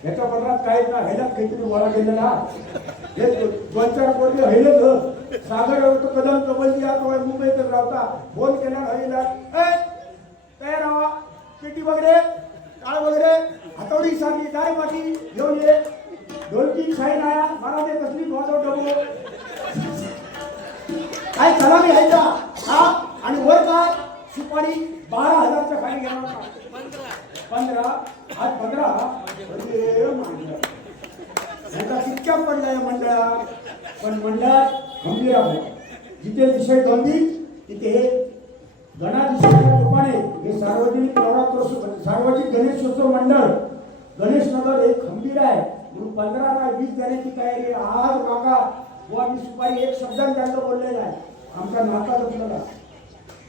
ह्याच्या पदरात काय ना हैलात काहीतरी गोळा केलेला. हे 2-4 पोरगे हैलत सागर कदम कबलजी आज मुंबईत राहता. फोन केला हैला तयार राहा, पेटी वगैरे टाळ वगैरे हातवडी सांगली काय बाकी घेऊन ये. 2-3 साईन आया मला ते कसली वाजव डबो काय चला मी ह्याचा हा. आणि वर काय सुपारी 12,000च्या खाली घेणार. 15 आज 15 तितक्या पडल्या मंडळा. पण मंडळात गंभीर आहे. जिथे विषय गंभीर तिथे गणाधीशाच्या रूपाने हे सार्वजनिक नवरात्र सार्वजनिक गणेशोत्सव मंडळ गणेश नगर एक खंबीर आहे. म्हणून 15 ना 20 देण्याची तयारी. आज मागा व मी सुपारी एक शब्दांत त्यांचं बोललेलं आहे. आमच्या नाका जपलेला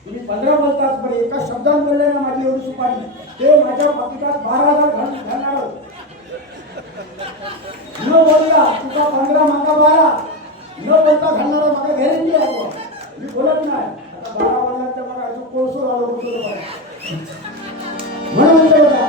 तुम्ही 15 बोलतात पण एका शब्दात बोलले ना माझी एवढी सुपारी ते माझ्या पाकिटात 12,000 घालणार. न बोलता तुझा 15 मागा 12 न बोलता घालणारा माझा गॅरंटी आहे. मी बोलत नाही. आता 12 बोलला तर मला अजून कोळसो आलो म्हणून म्हणतो बघा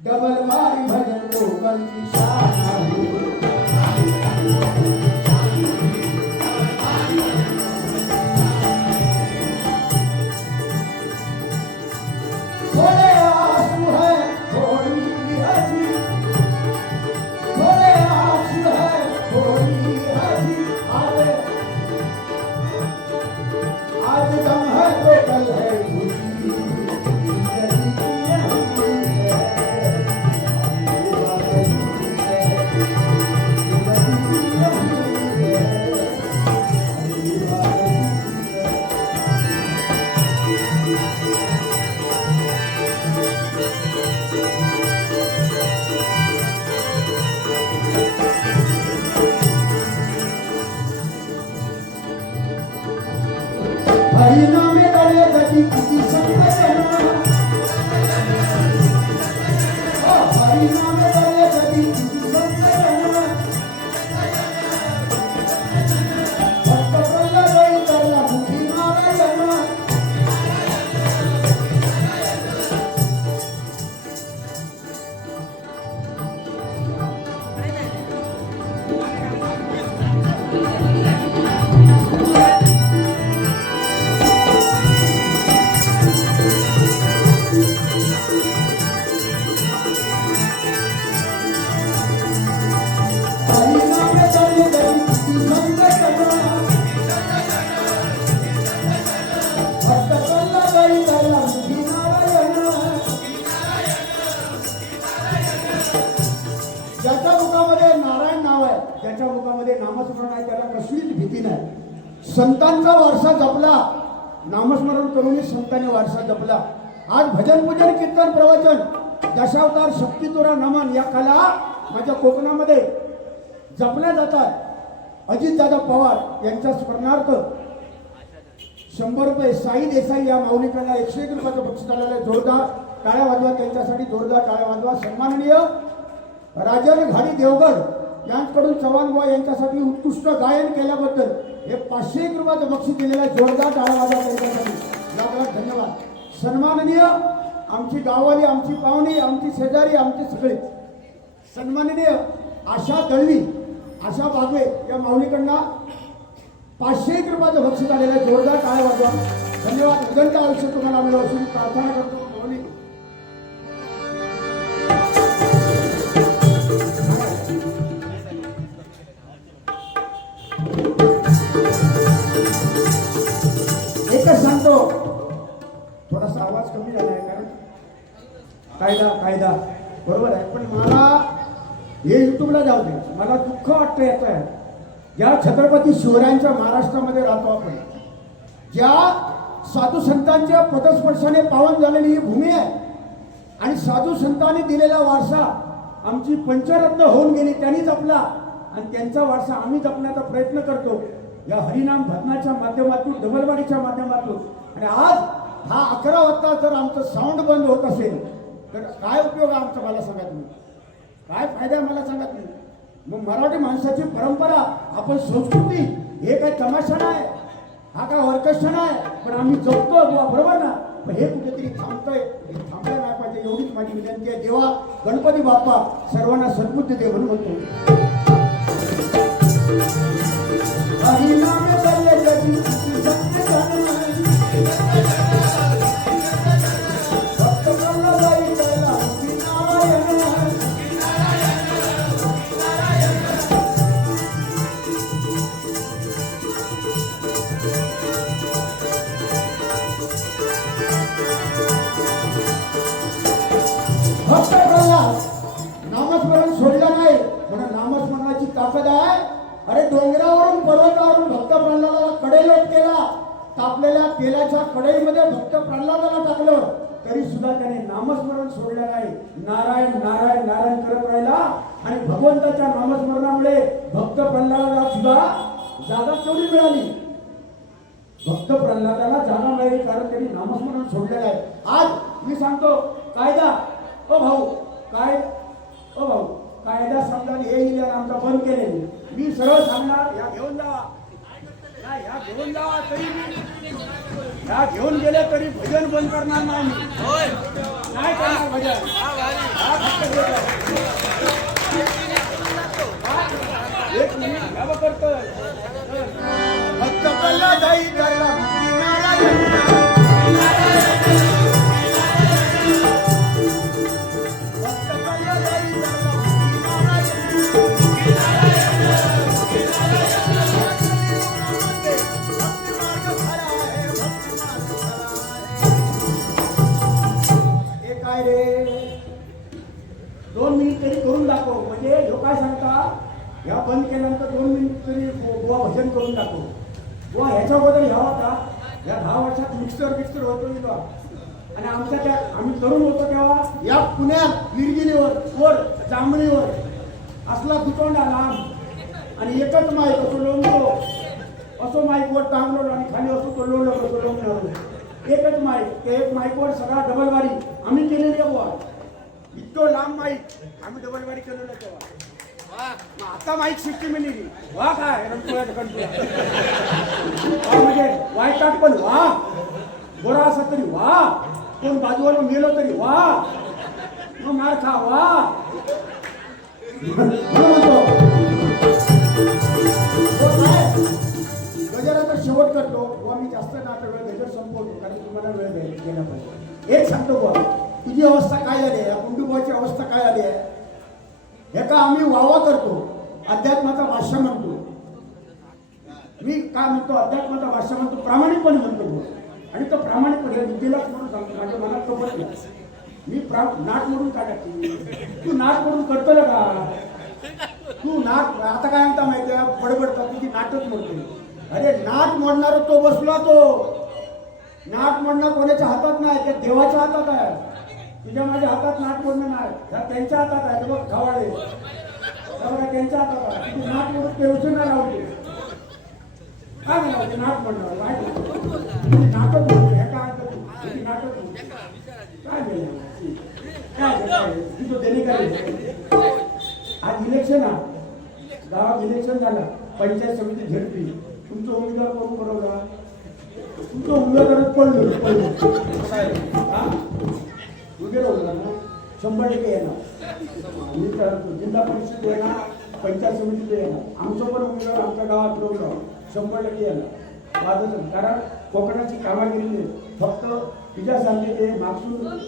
डबल मारी भजन लोकांची शान आहे. थोड़े आंसू है थोड़ी नामस्मरण आहे त्याला कसलीच भीती नाही. संतांचा वारसा जपला, नामस्मरण करूनही संतांनी वारसा जपला. आज भजन पूजन कीर्तन प्रवचन दशावतार शक्तितुरा नमन या कला माझ्या कोकणामध्ये जपल्या जातात. अजितदादा पवार यांच्या स्मरणार्थ 100 रुपये साई देसाई या माऊलीकाला 101 रुपयाचं बक्षीस आलेलं आहे. जोरदार टाळ्या वाजवा त्यांच्यासाठी, जोरदार टाळ्या वाजवा. सन्माननीय राजन घाडी देवगड यांच्याकडून चव्हाण बुवा यांच्यासाठी उत्कृष्ट गायन केल्याबद्दल हे 501 रुपयाचं बक्षीस दिलेलं आहे. जोरदार टाळ्या वाजवा त्यांच्यासाठी. लाख धन्यवाद. सन्माननीय आमची गाववाली, आमची पाहुणी, आमची शेजारी, आमची सगळे सन्माननीय आशा दळवी, आशा बागवे या माऊलीकडनं 501 रुपयाचं बक्षीस आलेलं आहे. जोरदार टाळ्या वाजवा. धन्यवाद. उदंत आयुष्य तुम्हाला मिळो अशी प्रार्थना करतो. माऊली एकच सांगतो, थोडासा आवाज कमी झाला आहे कारण कायदा बरोबर आहे. पण मला हे युट्यूबला जाऊ दे, मला दुःख वाटतं याचं आहे. ज्या छत्रपती शिवरायांच्या महाराष्ट्रामध्ये राहतो आपण, ज्या साधू संतांच्या पदस्पर्शाने पावन झालेली ही भूमी आहे आणि साधू संतांनी दिलेला वारसा आमची पंचरत्न होऊन गेली, त्यांनी जपला आणि त्यांचा वारसा आम्ही जपण्याचा प्रयत्न करतो या हरिनाम भजनाच्या माध्यमातून, डबलवाडीच्या माध्यमातून. आणि आज हा 11 वाजता जर आमचं साऊंड बंद होत असेल तर काय उपयोग आहे आमचा, मला सांगा तुम्ही. काय फायदा आहे मला सांगा तुम्ही. मग मराठी माणसाची परंपरा, आपण संस्कृती, हे काय तमाशा नाही, हा काय ऑर्केस्ट्रा नाही, पण आम्ही जपतो बरोबर ना. पण हे कुठेतरी थांबतंय, हे थांबलं नाही पाहिजे एवढीच माझी विनंती आहे. देवा गणपती बाप्पा सर्वांना सद्बुद्धी दे म्हणून म्हणतो. नामस्मरण सोडलं नाही म्हणून नामस्मरणाची ताकद आहे. अरे डोंगरावरून पर्वतावरून भक्त प्रल्हादाला कडेलोट केला, तापलेल्या तेलाच्या कढईमध्ये भक्त प्रल्हादाला टाकलं तरी सुद्धा त्याने नामस्मरण सोडलं नाही. नारायण नारायण नारायण करत राहिला आणि भगवंताच्या नामस्मरणामुळे भक्त प्रल्हादाला सुद्धा जागा तेवढी मिळाली. भक्त प्रल्हादाला जागा मिळाली कारण त्यांनी नामस्मरण सोडलेलं आहे. आज मी सांगतो कायदा, ओ भाऊ कायदा समजा हे येईल आमचा बंद केले. मी सरळ सांगणार, या घेऊन जावा, या घेऊन जावा, तरी या घेऊन गेले तरी भजन बंद करणार नाही. नाही करणार भजन. एक मिनिट घ्यावं करतोय. भक्त प्रल्हादाई करला या बंद केल्यानंतर 2 मिनिट तरी गोवा भजन करून टाकू. गोवा ह्याच्या अगोदर ह्या होता, या 10 वर्षात मिक्सर होतो मी. आणि आमच्या त्या आम्ही तरुण होतो तेव्हा या पुण्यात विरगिरीवर जांभळीवर असला दुतोंडा लांब आणि एकच माईक असो लोंबतो, असो माईकवर टांगलो आणि खाली असो तो लोंबलो. एकच माईक, ते एक माईकवर सगळा डबलवारी आम्ही केलेली आहे बुवा. इतकं लांब माईक आम्ही डबलवारी केलेलं तेव्हा. आता माईक सिस्टीम निघली. वा काय म्हणजे वायटाट पण वा, गोरा असा तरी वा, कोण बाजूला मेलो तरी वा, मग मार खा वा. गजराचा शेवट करतो बुवा. मी जास्त नाटक वेळ गजर संपवतो कारण तुम्हाला वेळ गेला पाहिजे. एक सांगतो बुवा, तुझी अवस्था काय झाली आहे, कुंडुबाची अवस्था काय झाली आहे. एका आम्ही वावा करतो, अध्यात्माचा भाष्य म्हणतो. मी काय म्हणतो, अध्यात्माचा भाष्य म्हणतो, प्रामाणिकपणे म्हणतो. आणि तो प्रामाणिकपणे बुद्धीलाच म्हणून सांगतो, माझ्या मनात तो बसला. मी नाट म्हणून काय टाकते, तू नाट म्हणून करतो का. तू नाट आता काय म्हणता माहिती आहे बडबडता तुझी नाटच मोडते. अरे नाट मोडणार तो बसला तो. नाट मोडणं कोणाच्या हातात नाही, त्या देवाच्या हातात आहे. तुझ्या माझ्या हातात नाट मोडणं नाही, त्यांच्या हातात आहे. बघ खवाळे त्यांच्या हातात आहे. तुझी नाट मोडून पेवचून नाही लावते. काय म्हणावं नाट मोडणार नाटक मोडते काय नाटक काय तुझं देणे काय. आज इलेक्शन आहे, गावात इलेक्शन झालं, पंचायत समिती झडपी. तुमचं उमेदवार कोण बरोबर तुमचं उमेदवारात पडलं वगैरे होणार ना 100% येणार. जिल्हा परिषद येणार, पंचायत समितीत येणार. आमचं पण उमेदवार आमच्या गावात लोकं 100% येणार. वादच कारण कोकणाची कामागिरी फक्त तुझ्यासारखे ते मागसून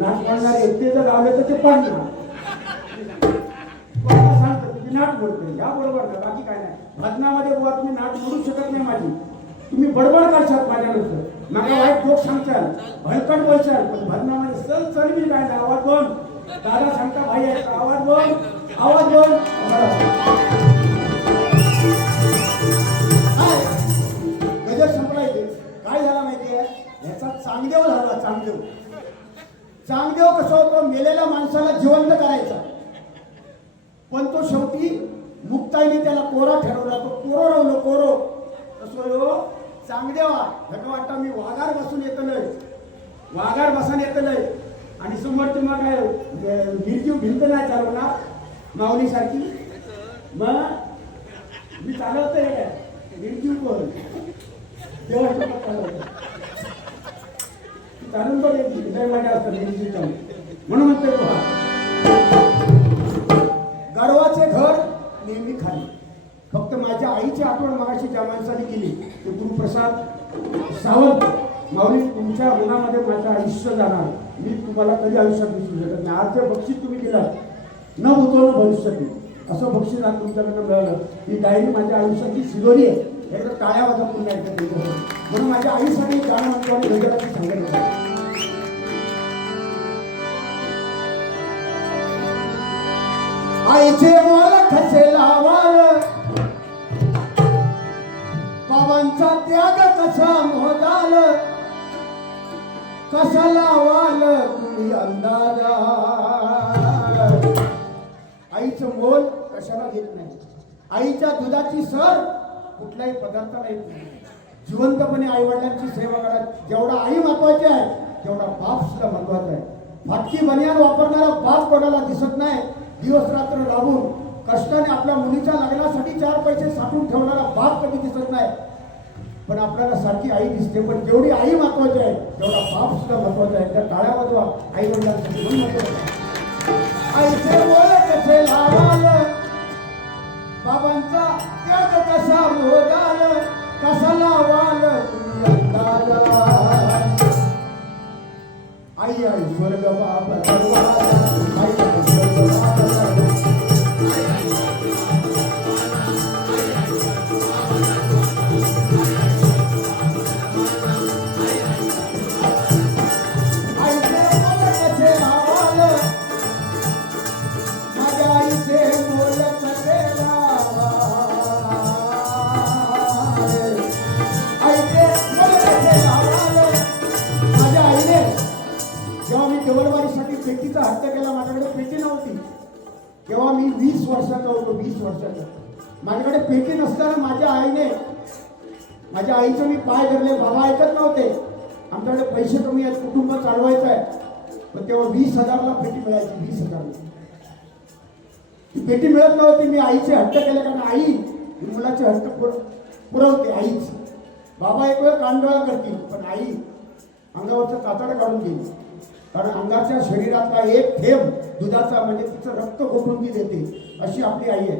नाच पाडणारे ते जर लावले तर ते पाडणार. सांगतो तुझी नाट बोलते या बरोबर ना, बाकी काय नाही. भजनामध्ये बुवा तुम्ही नाट बोलू शकत नाही माझी. तुम्ही बडबड करशाल माझ्यानंतर, मला वाईट जोक सांगशाल, भयंकर बोलशाल, पण भजनामध्ये चल चल मी काय नाही. आवाज बोल दादा सांगता भाई आहे, आवाज बोल आवाज बोल. गजर संपला इथे. काय झाला माहिती आहे ह्याचा चांगदेव झाला. चांगदेव चांगदेव कसं होतं, मेलेल्या माणसाला जिवंत करायचा, पण तो शेवटी मुक्ताईने त्याला कोरा ठरवला. तो कोरो राहिलो कोरो. कसं चांगदेवा ह्याला वाटतं मी वाघार बसून येत नाही, वाघार बसून येत नाही. आणि समोर तुम्हाला काय भिंतीव भिंत नाही चालवणार माऊलीसारखी. मग मी चालवतोय काय भिंतीव कोण देवाच्या चालून बघ येते माझ्या असतात भिंतीच्या. म्हणून म्हणतोय गर्वाचे घर नेहमी खाली. फक्त माझ्या आईची आठवण मगाशी ज्या माणसाने केली ते गुरुप्रसाद सावंत माऊली, तुमच्या गुणामध्ये माझं आयुष्य जाणार. मी तुम्हाला कधी आयुष्यात विसरू शकत नाही. आज जे बक्षीस तुम्ही दिलं न उतरवणं भविष्यातील असं बक्षीस आज तुमच्याकडनं मिळालं. ही डायरी माझ्या आयुष्याची शिदोरी आहे. एकदा टाळ्या वाजा पूर्ण ऐकत म्हणून माझ्या आईसाठी जाणं आणि गजराची सांगायला. आईचे मोल खसे लावाल, बाबांचा त्याग कसा मोदाल, कसा लावाल तुम्ही अंदाजा. आईचं मोल कशाला घेत नाही. आईच्या दुधाची सर कुठल्याही पदार्थाला येत नाही. जिवंतपणे आई वडिलांची सेवा करा. जेवढा आई महत्वाची आहे तेवढा बाप सुद्धा महत्वाचा आहे. फाटकी बनियान वापरणारा बाप कोणाला दिसत नाही. दिवस रात्र राबून कष्टाने आपल्या मुलीच्या लग्नासाठी 4 पैसे साठवून ठेवणारा बाप कधी दिसत नाही. पण आपल्याला सारखी आई दिसते. पण जेवढी आई महत्वाची आहे तेवढा बाप सुद्धा महत्वाचा आहे. त्या टाळ्या वाजवा आई वडिलांसाठी म्हणून महत्वाचं. आईचे मोल कसे लावाल, बाबांचा त्याग कसा मोदाल, कसा लावाल तुम्ही अंदाजा. आई आई स्वर्ग बाबा आई स्वर्ग बाबा. केवलवारीसाठी पेटीचा हट्ट केला. माझ्याकडे पेटी नव्हती तेव्हा मी 20 वर्षाचा होतो. 20 वर्षाचा माझ्याकडे पेटी नसताना माझ्या आईचं मी पाय धरले. बाबा ऐकत नव्हते. आमच्याकडे पैसे कमी आहेत, कुटुंब चालवायचं आहे. पण तेव्हा 20,000ला पेटी मिळायची. 20,000 पेटी मिळत नव्हती. मी आईचे हट्ट केले कारण आई मुलाचे हट्ट पुरवते आईच. बाबा एक वेळ कांडोळा करतील पण आई अंगावरचं कातडं काढून घेईल. कारण अंगाच्या शरीरातला एक थेंब दुधाचा म्हणजे तिचं रक्त गोठून ती देते. अशी आपली आई आहे.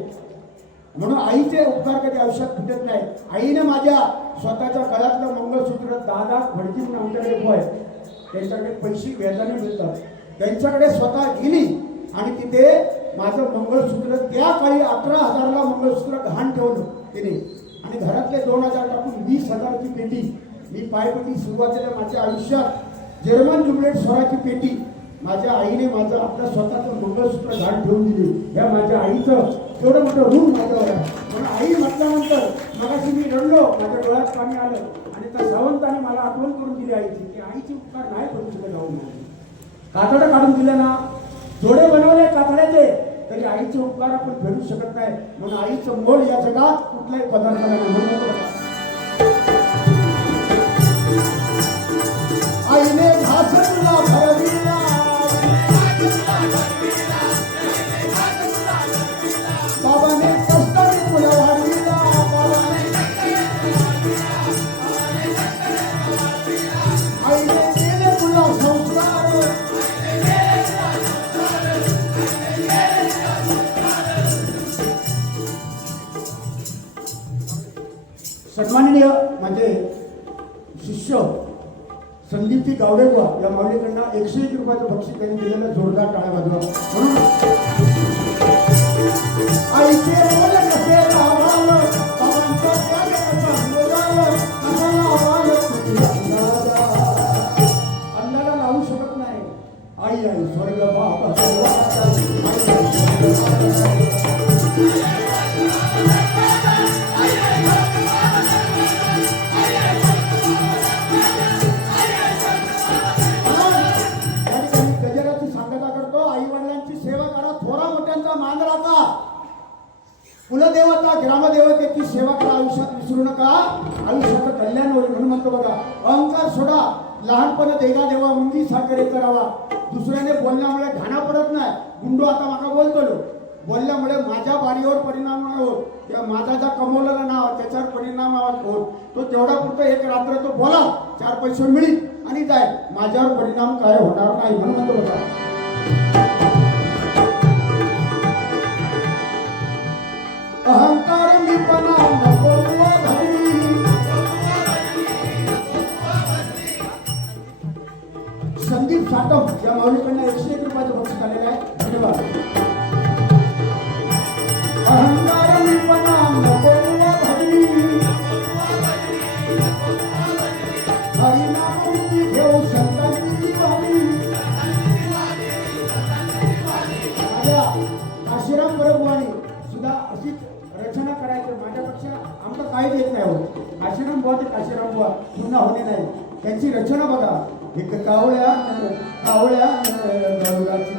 म्हणून आईचे उपकार कधी आयुष्यात फुटत नाही. आईने माझ्या स्वतःच्या गळ्यातलं मंगळसूत्र 10 भडकी म्हणून आमच्याकडे होय त्यांच्याकडे पैसे व्याजाने मिळतात. त्यांच्याकडे स्वतः गेली आणि तिथे माझं मंगळसूत्र त्या काळी 11,000ला मंगळसूत्र घाण ठेवलं तिने. आणि घरातले 2,000 टाकून 20,000ची पेटी. मी पायपट्टी सुरुवातीला माझ्या आयुष्यात जर्मन जुबलेट स्वराची पेटी माझ्या आईने माझं आपलं स्वतःचं मंगळसूत्र घाण ठेवून दिली. या माझ्या आईचं एवढं मोठं ऋण माझ्यावर आहे. म्हणून आई म्हटल्यानंतर मगाशी मी रडलो, माझ्या डोळ्यात पाणी आलं आणि त्या सावंताने मला आठवण करून दिली आईची, की आईची उपकार नाही करू शकत जाऊन. कातडं काढून दिलं ना, जोडे बनवले कातड्याचे, तरी आईचे उपकार आपण फेडू शकत नाही. म्हणून आईचं मोल या जगात कुठल्याही पदार्थाला नाही. म्हणून आईने घासला भरविला, बाबाने कष्टाने तुला वाढविला, आईने केले तुला संस्कार, सन्माननीय माझे शिष्य संदीपजी गावडेबुवा या माऊलीकडनं 101 रुपयाचं बक्षीस त्यांनी दिलेलं, जोरदार टाळ्या वाजवा. म्हणून आईचे बोल कसे लावाल, बाबांचा त्याग कसा बोलाल, कसा लावाल अंधाला लावू शकत नाही. आई आई स्वर्ग बाबा कुलदेवता ग्रामदेवतेची सेवा करा, आयुष्यात विसरू नका, आयुष्याचं कल्याण होईल. म्हणून म्हणतो बघा, अहंकार सोडा, लहानपण देगा देवा मुंगी साखरे करावा. दुसऱ्याने बोलण्यामुळे घाणा पडत नाही. गुंडो आता मागा बोलतो, बोलल्यामुळे माझ्या बारीवर परिणाम नाही होत, किंवा माझा ज्या कमवलेला नाव त्याच्यावर परिणाम होत. तो तेवढा पुरतं एक रात्र तो बोला, 4 पैसे मिळील आणि जाय, माझ्यावर परिणाम काय होणार नाही. म्हणून म्हणतो बघा, अहंकार मीपणा नको धरी, संदीप साटम या माऊलीकडनं 101 रुपयाचं बक्षीस आलेलं आहे. धन्यवाद. अहंकार मीपणा नको धरी, हरिनामवृत्ती घेऊ संतांची वाणी. काशीराम बरोबवाणी सुद्धा अशीच रचना करायचं. माझ्यापेक्षा आमचं काही देत नाही होत. काशीराम बुवा ते काशीराम बुवा पुन्हा होणे नाही. त्यांची रचना बघा, एक कावळ्या कावळ्या गरुडाची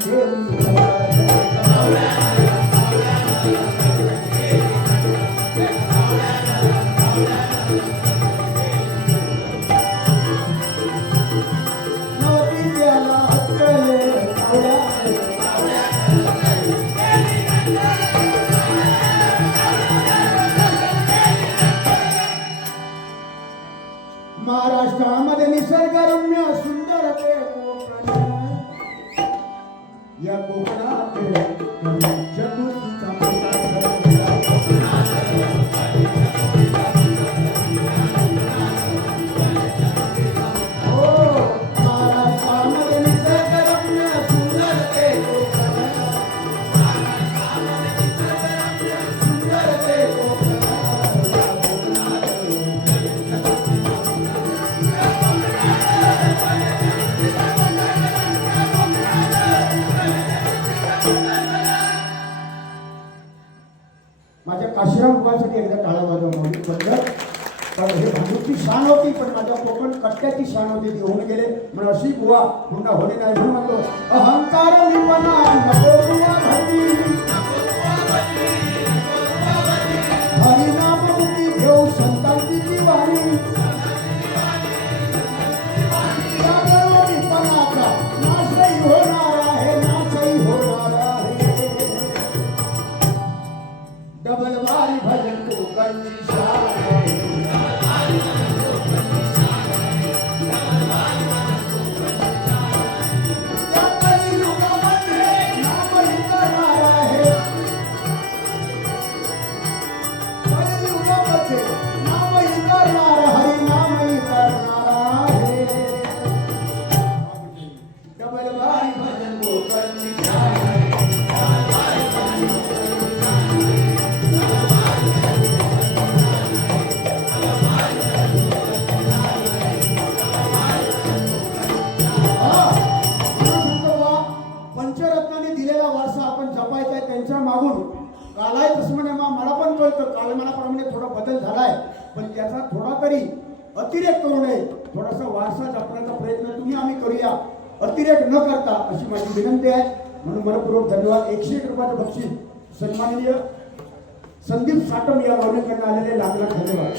महाराष्ट्रामध्ये निसर्गरम्य सुंदर ते कोकण, या कोकणात चतुर्थीचा महाराष्ट्रामध्ये निसर्गरम्य सुंदर ते कोकण, सुंदर ते कोकण. माझ्या काशीराम बुवासाठी एकदा टाळा वाजवा म्हणून बद्दल. पण हे भांडूची शान होती, पण माझ्या कोकण कट्ट्याची शान होती, ती होऊन गेले. म्हणून अशी बुवा पुन्हा होणे नाही. म्हणून म्हणतो, अहंकार निपणा नको बुवा धरी, हरिनामवृत्ती घेऊ संतांची वाणी. निपणाचा नाशही होणार आहे, नाशही होणार आहे. डबल वारी भजन कोकणची शान आहे. त्या कलियुगामध्ये नामही करणार आहे. आलाय तसं म्हणे मला पण कळतं काल मनाप्रमाणे थोडा बदल झालाय, पण त्याचा थोडा तरी अतिरेक करू नये. थोडासा वारसा जपण्याचा प्रयत्न तुम्ही आम्ही करूया, अतिरेक न करता, अशी माझी विनंती आहे. म्हणून मनपूर्वक धन्यवाद. 101 रुपयाचं बक्षीस सन्माननीय संदीप साटम या भावनेकडनं आलेले लाख लाख धन्यवाद.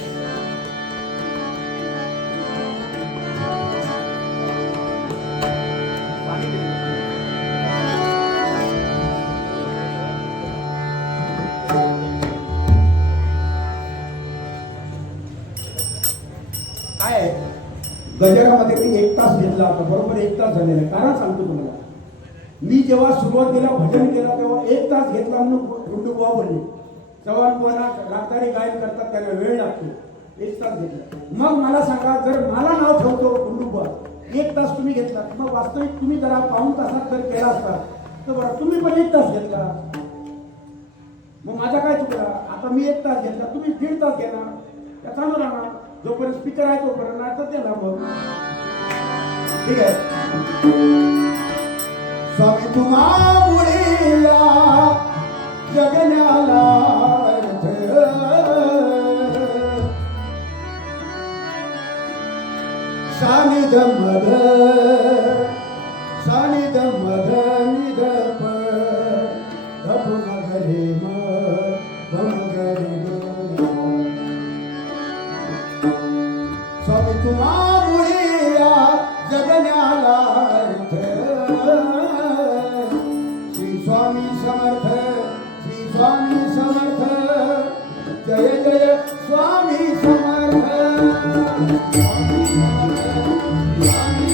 काय आहे गजरामध्ये मी 1 तास घेतला होता, बरोबर 1 तास झालेला आहे. कारण सांगतो तुम्हाला, मी जेव्हा सुरुवातीला भजन केलं तेव्हा 1 तास घेतला म्हणून गुंडूबुवा बोलले. चव्हाणपणा रागदारी गायन करतात त्यांना वेळ लागतो. 1 तास घेतला. मग मला सांगा, जर मला नाव ठेवतो गुंडूबुवा, 1 तास तुम्ही घेतला, मग वास्तविक तुम्ही जरा पाऊण तासात जर केला असता तर बरं तुम्ही पण 1 तास घेतला, मग माझा काय चुकला? आता मी 1 तास घेतला, तुम्ही 1.5 तास घेणार, त्या चालू राहणार. जोपर्यंत स्पीकर आहे तोपर्यंत आता त्याला मग ठीक आहे. स्वामी तुम्हामुळे जगण्याला सानिध मध निधप धप मगरे स्वामी तुम्हामुळे जगण्याला श्री स्वामी समर्थ, श्री स्वामी समर्थ, जय जय स्वामी समर्थ, स्वामी समर्थ, स्वामी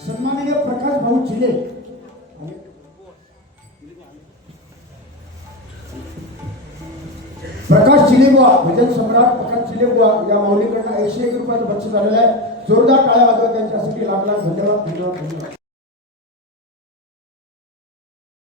सन्माननीय प्रकाश भाऊ चिले, प्रकाश चिलेबुवा, भजन सम्राट प्रकाश चिलेबुवा या माऊलीकडनं 101 रुपयाचं बक्षीस आलेलं आहे. जोरदार टाळ्या वाजवा त्यांच्यासाठी. लाख लाख धन्यवाद.